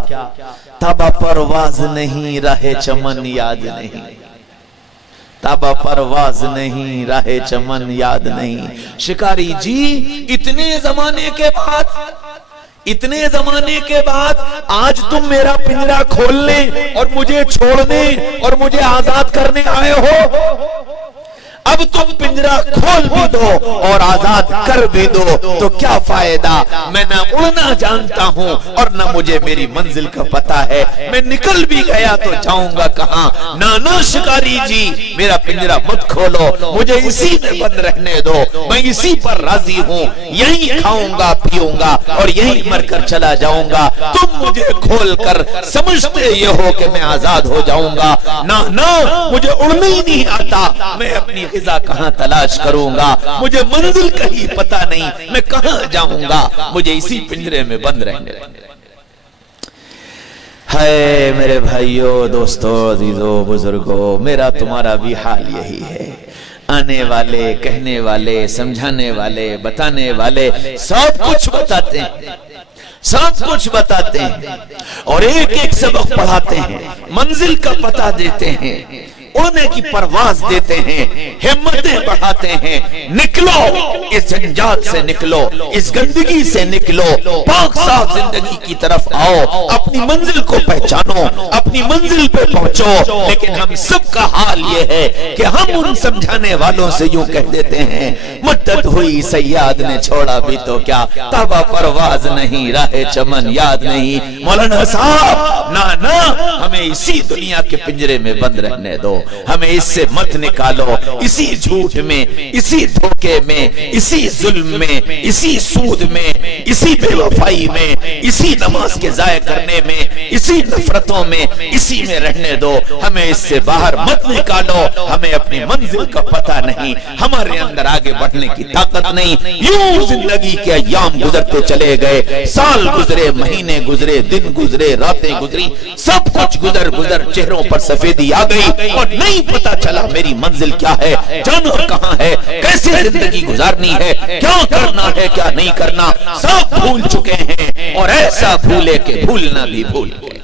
تابا پرواز نہیں راہ چمن یاد نہیں، تابا پرواز نہیں راہ چمن یاد نہیں۔ شکاری جی اتنے زمانے کے بعد آج تم میرا پنجرا کھولنے اور مجھے چھوڑنے اور مجھے آزاد کرنے آئے ہو، اب تم پنجرا کھول بھی دو اور آزاد کر بھی دو تو کیا فائدہ؟ میں نہ اڑنا جانتا ہوں اور نہ مجھے میری منزل کا پتہ ہے، میں نکل بھی گیا تو جاؤں گا کہاں؟ نانا شکاری جی میرا پنجرا مت کھولو، مجھے اسی میں بند رہنے دو، میں اسی پر راضی ہوں، یہیں کھاؤں گا پیوں گا اور یہیں مر کر چلا جاؤں گا۔ تم مجھے کھول کر سمجھتے یہ ہو کہ میں آزاد ہو جاؤں گا؟ نہ مجھے اڑنا ہی نہیں آتا، میں اپنی غذا کہاں تلاش کروں گا؟ مجھے منزل کہیں پتہ نہیں، میں کہاں جاؤں گا؟ مجھے اسی پنجرے میں بند رہنے۔ ہے میرے بھائیوں، دوستوں، عزیزوں، بزرگوں، میرا تمہارا بھی حال یہی ہے۔ آنے والے، کہنے والے، سمجھانے والے، بتانے والے سب کچھ بتاتے ہیں، سب کچھ بتاتے ہیں اور ایک ایک سبق پڑھاتے ہیں، منزل کا پتہ دیتے ہیں، اڑنے کی پرواز دیتے ہیں، ہمتیں بڑھاتے ہیں۔ نکلو اس جنجال سے، نکلو اس گندگی سے، نکلو پاک صاف زندگی کی طرف آؤ، اپنی منزل کو پہچانو، اپنی منزل پہ پہنچو۔ لیکن ہم سب کا حال یہ ہے کہ ہم ان سمجھانے والوں سے یوں کہہ دیتے ہیں، مدت ہوئی صیاد نے چھوڑا بھی تو کیا، تابہ پرواز نہیں، راہ چمن یاد نہیں۔ مولانا صاحب نا، ہمیں اسی دنیا کے پنجرے میں بند رہنے دو، ہمیں اس سے مت نکالو، اسی جھوٹ میں، اسی دھوکے میں، اسی ظلم میں، اسی سود میں، اسی بے وفائی میں، اسی نماز کے ضائع کرنے میں، اسی نفرتوں میں، اسی میں رہنے دو، ہمیں اس سے باہر مت نکالو۔ ہمیں اپنی منزل کا پتہ نہیں، ہمارے اندر آگے بڑھنے کی طاقت نہیں۔ یوں زندگی کے ایام گزرتے چلے گئے، سال گزرے، مہینے گزرے، دن گزرے، راتیں گزری، سب کچھ گزر چہروں پر سفیدی آ گئی اور نہیں پتا چلا میری منزل کیا ہے، جانا کہاں ہے، کیسے زندگی گزارنی ہے، کیا کرنا ہے، کیا نہیں کرنا، سب بھول چکے ہیں۔ اور ایسا بھولے کہ بھولنا بھی بھول گئے،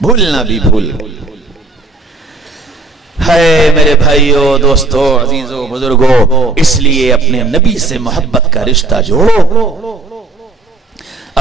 بھولنا بھی بھول گئے۔ ہے میرے بھائیوں، دوستوں، عزیزوں، بزرگوں، اس لیے اپنے نبی سے محبت کا رشتہ جوڑو،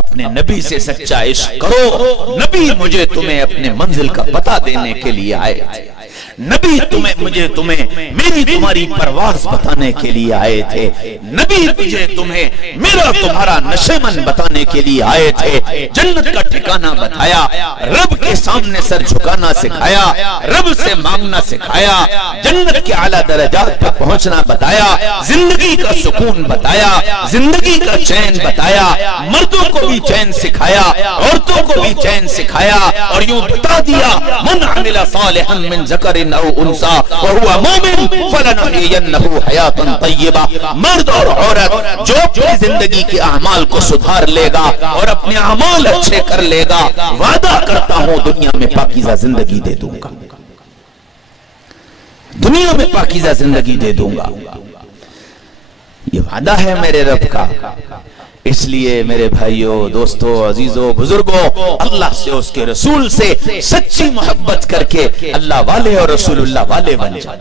اپنے نبی سے سچا عشق کرو۔ نبی مجھے تمہیں اپنے منزل کا پتہ دینے کے لیے آئے تھے، نبی مجھے تمہیں میری تمہاری پرواز بتانے کے لیے آئے تھے، نبی مجھے تمہیں میرا تمہارا نشیمن بتانے کے لیے آئے تھے، جنت کا ٹھکانہ بتایا، رب کے سامنے سر جھکانا سکھایا، رب سے مانگنا سکھایا، جنت کے اعلیٰ درجات پر پہنچنا بتایا، زندگی کا سکون بتایا، زندگی کا چین بتایا، مردوں کو بھی چین سکھایا، عورتوں کو بھی چین سکھایا، اور یوں بتا دیا، من عمل صالحا من ذکر او انثى وهو مؤمن فلنحيينه حیاتا طیبہ۔ مرد اور عورت جو اپنی زندگی کے اعمال کو سدھار لے گا اور اپنے اعمال اچھے کر لے گا، وعدہ کرتا ہوں دنیا میں پاکیزہ زندگی دے دوں گا، دنیا میں پاکیزہ زندگی دے دوں گا، یہ وعدہ ہے میرے رب کا۔ اس لیے میرے بھائیوں، دوستوں، عزیزوں، بزرگوں، اللہ سے، اس کے رسول سے سچی محبت کر کے اللہ والے اور رسول اللہ والے بن جاؤ،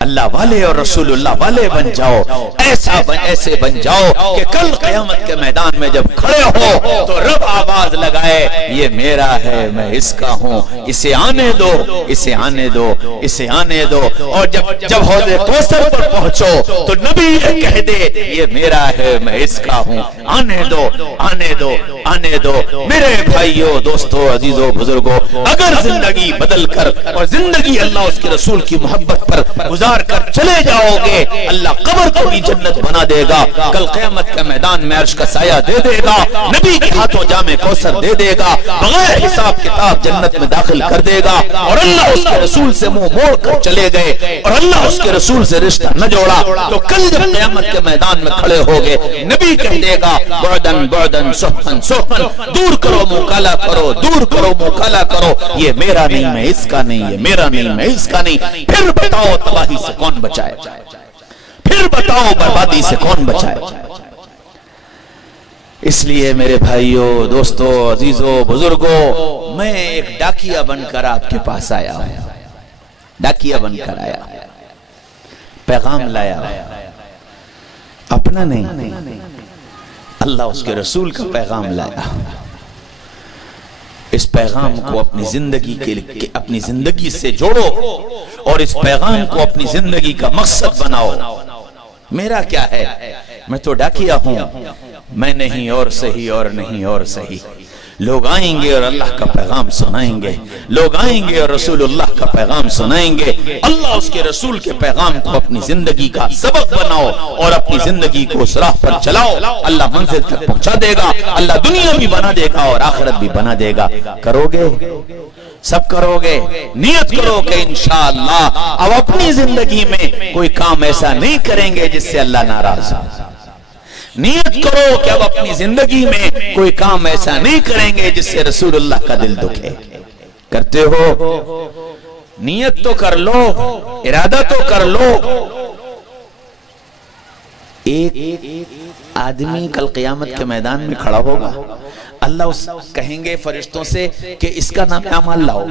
اللہ والے اور رسول اللہ والے بن جاؤ، ایسے بن جاؤ کہ کل قیامت کے میدان میں جب کھڑے ہو تو رب آواز لگائے، یہ میرا ہے، میں اس کا ہوں، اسے آنے دو، اسے آنے دو، اسے آنے دو۔ اور جب حوض کوثر پر پہنچو تو نبی یہ کہہ دے، یہ میرا ہے، میں اس کا ہوں، آنے دو، آنے دو، آنے دو۔ میرے بھائیوں، دوستوں، عزیزوں، بزرگوں، اگر زندگی بدل کر اور زندگی اللہ اس کے رسول کی محبت پر گزار کر چلے جاؤ گے، اللہ قبر کو بھی جنت بنا دے گا، کل قیامت کے میدان میں عرش کا سایہ دے دے گا، نبی کے ہاتھوں جام کوثر دے دے گا، بغیر حساب کتاب جنت میں داخل کر دے گا۔ اور اللہ اس کے رسول سے منہ موڑ کر چلے گئے اور اللہ اس کے رسول سے رشتہ نہ جوڑا تو کل جب قیامت کے میدان میں کھڑے ہوگے، نبی کہہ دے گا، بعدن بعدن سحقن سحقن، دور کرو منہ کالا کرو، دور کرو منہ کالا کرو، یہ میرا نہیں، میں اس کا نہیں، یہ میرا نہیں، میں اس کا نہیں۔ پھر بتاؤ تباہی سے کون بچائے، پھر بتاؤ بربادی سے کون بچائے۔ اس لیے میرے بھائیوں، دوستوں، عزیزوں، بزرگوں، میں ایک ڈاکیا بن کر آپ کے پاس آیا ہوں، ڈاکیا بن کر آیا، پیغام لایا، اپنا نہیں، اللہ اس کے رسول کا پیغام لایا۔ اس پیغام کو اپنی زندگی سے جوڑو اور اس پیغام کو اپنی زندگی کا مقصد بناؤ۔ میرا کیا ہے، میں تو ڈاکیا ہوں، میں نہیں اور صحیح، اور نہیں اور صحیح۔ لوگ آئیں گے اور اللہ کا پیغام سنائیں گے، لوگ آئیں گے اور رسول اللہ کا پیغام سنائیں گے۔ اللہ اس کے رسول کے پیغام کو اپنی زندگی کا سبق بناؤ اور اپنی زندگی کو اس راہ پر چلاؤ، اللہ منزل تک پہنچا دے گا، اللہ دنیا بھی بنا دے گا اور آخرت بھی بنا دے گا۔ کرو گے؟ سب کرو گے؟ نیت کرو کہ انشاءاللہ اب اپنی زندگی میں کوئی کام ایسا نہیں کریں گے جس سے اللہ ناراض ہو، نیت کرو کہ اب اپنی زندگی میں کوئی کام ایسا نہیں کریں گے جس سے رسول اللہ کا دل دکھے. کرتے ہو نیت تو کر لو, ارادہ تو کر لو. ایک آدمی کل قیامت کے میدان میں کھڑا ہوگا, اللہ کہیں گے فرشتوں سے کہ اس کا نام اعمال لاؤ.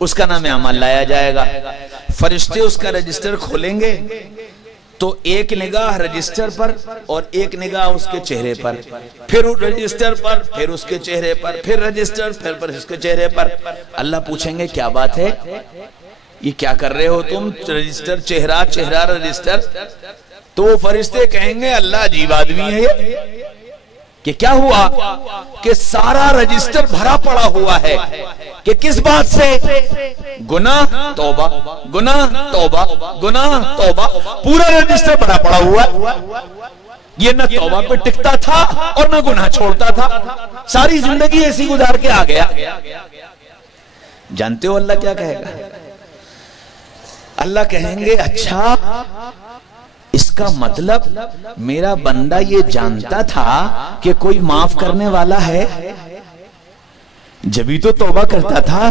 اس کا نام اعمال لایا جائے گا. فرشتے اس کا رجسٹر کھولیں گے تو ایک نگاہ رجسٹر پر اور ایک نگاہ اس کے چہرے پر, پھر رجسٹر پر, پھر اس کے چہرے پر, پھر رجسٹر, پھر اس کے چہرے پر. اللہ پوچھیں گے کیا بات ہے, یہ کیا کر رہے ہو تم؟ رجسٹر, چہرہ, چہرہ, رجسٹر. تو وہ فرشتے کہیں گے اللہ عجیب آدمی ہے یہ, کہ کیا ہوا کہ سارا رجسٹر بھرا پڑا ہوا ہے کہ کس بات سے؟ گناہ توبہ, گناہ توبہ, گناہ توبہ. پورا رجسٹر بھرا پڑا ہوا ہے. یہ نہ توبہ پہ ٹکتا تھا اور نہ گناہ چھوڑتا تھا, ساری زندگی ایسی گزار کے آ گیا. جانتے ہو اللہ کیا کہے گا؟ اللہ کہیں گے اچھا اس کا مطلب میرا بندہ یہ جانتا تھا کہ کوئی معاف کرنے والا ہے, جبھی تو توبہ کرتا تھا,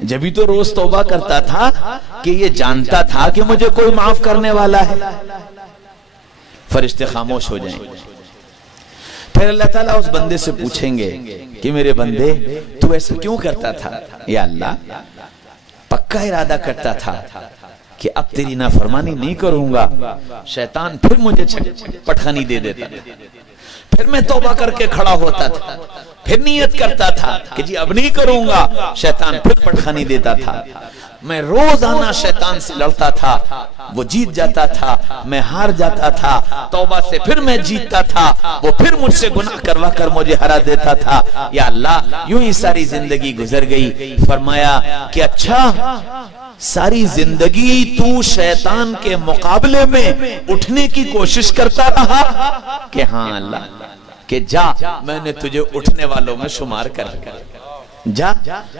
جبھی تو روز توبہ کرتا تھا, کہ یہ جانتا تھا کہ مجھے کوئی معاف کرنے والا ہے. فرشتے خاموش ہو جائیں. پھر اللہ تعالیٰ اس بندے سے پوچھیں گے کہ میرے بندے تو ایسا کیوں کرتا تھا؟ یا اللہ پکا ارادہ کرتا تھا کہ اب تیری نافرمانی نہیں کروں گا. شیطان پھر مجھے پٹخانی دے دیتا, پھر میں توبہ کر کے کھڑا ہوتا تھا, پھر نیت کرتا تھا کہ جی اب نہیں کروں گا, شیطان پھر پٹخانی دیتا تھا. میں روزانہ شیطان سے لڑتا تھا, وہ جیت جاتا تھا, میں ہار جاتا تھا. توبہ سے پھر میں جیتتا تھا, وہ پھر مجھ سے گناہ کروا کر مجھے ہرا دیتا تھا. یا اللہ یوں ہی ساری زندگی گزر گئی. فرمایا کہ اچھا ساری زندگی تو شیطان کے مقابلے میں اٹھنے کی کوشش کرتا رہا؟ کہ ہاں اللہ, کہ جا میں نے تجھے اٹھنے والوں میں شمار کر لیا, جا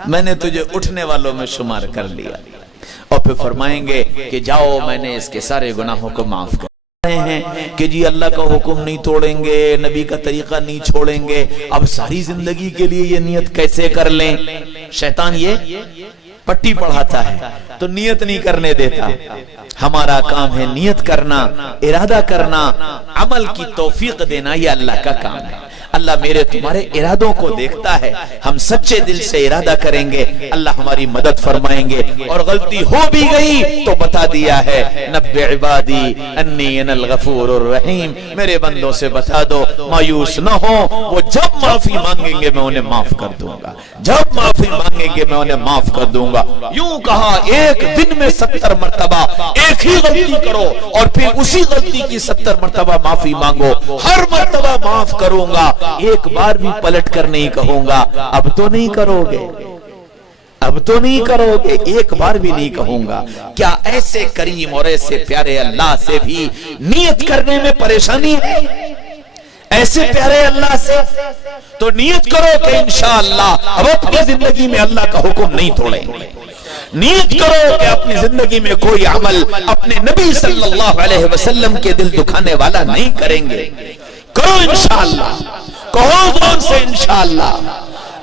میں نے تجھے اٹھنے والوں میں شمار کر لیا. اور پھر فرمائیں گے کہ جاؤ میں نے اس کے سارے گناہوں کو معاف کر ہیں کہ جی اللہ کا حکم نہیں توڑیں گے, نبی کا طریقہ نہیں چھوڑیں گے. اب ساری زندگی کے لیے یہ نیت کیسے کر لیں؟ شیطان یہ پٹی پڑھاتا ہے تو نیت نہیں کرنے دیتا. ہمارا کام ہے نیت کرنا, ارادہ کرنا, عمل کی توفیق دینا, یہ اللہ کا کام ہے. اللہ میرے تمہارے ارادوں کو دیکھتا ہے, ہم سچے دل سے ارادہ کریں گے اللہ ہماری مدد فرمائیں گے. اور غلطی ہو بھی گئی تو بتا دیا ہے نبئ عبادی انی انا الغفور الرحیم, میرے بندوں سے بتا دو مایوس نہ ہو, وہ جب معافی مانگیں گے میں انہیں معاف کر دوں گا, جب معافی مانگیں گے میں انہیں معاف کر دوں گا. یوں کہا ایک دن میں 70 مرتبہ ایک ہی غلطی کرو اور پھر اسی غلطی کی 70 مرتبہ معافی مانگو, ہر مرتبہ معاف کروں گا, ایک بار بھی پلٹ کر نہیں کہوں گا اب تو نہیں کرو گے, اب تو نہیں کرو گے, ایک بار بھی نہیں کہوں گا. کیا ایسے کریم اور ایسے پیارے اللہ سے بھی نیت کرنے میں پریشانی ہے؟ ایسے پیارے اللہ سے تو نیت کرو کہ انشاءاللہ اب اپنی زندگی میں اللہ کا حکم نہیں توڑیں گے. نیت کرو کہ اپنی زندگی میں کوئی عمل اپنے نبی صلی اللہ علیہ وسلم کے دل دکھانے والا نہیں کریں گے. کرو انشاءاللہ, کہو زور سے انشاءاللہ.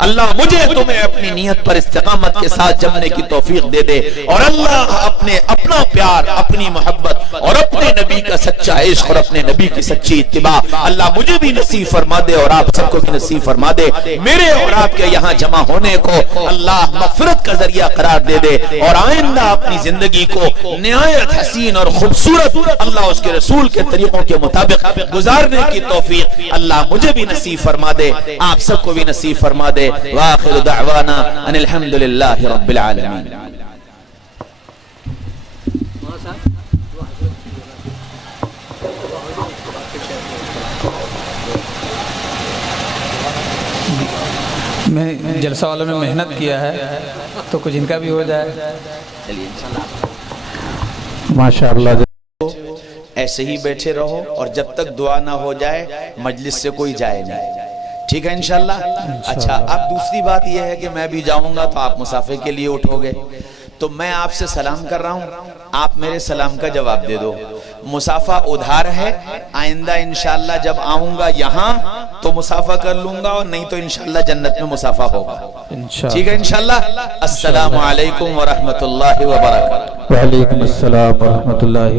اللہ مجھے تمہیں اپنی نیت پر استقامت کے ساتھ جمنے کی توفیق دے دے, اور اللہ اپنا پیار, اپنی محبت اور اپنے نبی کا سچا عشق اور اپنے نبی کی سچی اتباع اللہ مجھے بھی نصیب فرما دے اور آپ سب کو بھی نصیب فرما دے. میرے اور آپ کے یہاں جمع ہونے کو اللہ مغفرت کا ذریعہ قرار دے دے, اور آئندہ اپنی زندگی کو نہایت حسین اور خوبصورت اللہ اس کے رسول کے طریقوں کے مطابق گزارنے کی توفیق اللہ مجھے بھی نصیب فرما دے, آپ سب کو بھی نصیب فرما دے. وآخر دعوانا ان الحمدللہ رب العالمین. میں جلسہ والوں میں محنت کیا ہے تو کچھ ان کا بھی ہو جائے. ماشاءاللہ ایسے ہی بیٹھے رہو اور جب تک دعا نہ ہو جائے مجلس سے کوئی جائے نہیں, ٹھیک ہے انشاءاللہ. اچھا اب دوسری بات یہ ہے کہ میں بھی جاؤں گا تو آپ مسافے کے لیے اٹھو گے, تو میں آپ سے سلام کر رہا ہوں, آپ میرے سلام کا جواب دے دو. مسافہ ادھار ہے، آئندہ انشاءاللہ جب آؤں گا یہاں تو مسافہ کر لوں گا، اور نہیں تو انشاءاللہ جنت میں مسافہ ہوگا، ٹھیک ہے انشاءاللہ۔ السلام علیکم ورحمۃ اللہ وبرکاتہ۔ وعلیکم السلام ورحمۃ اللہ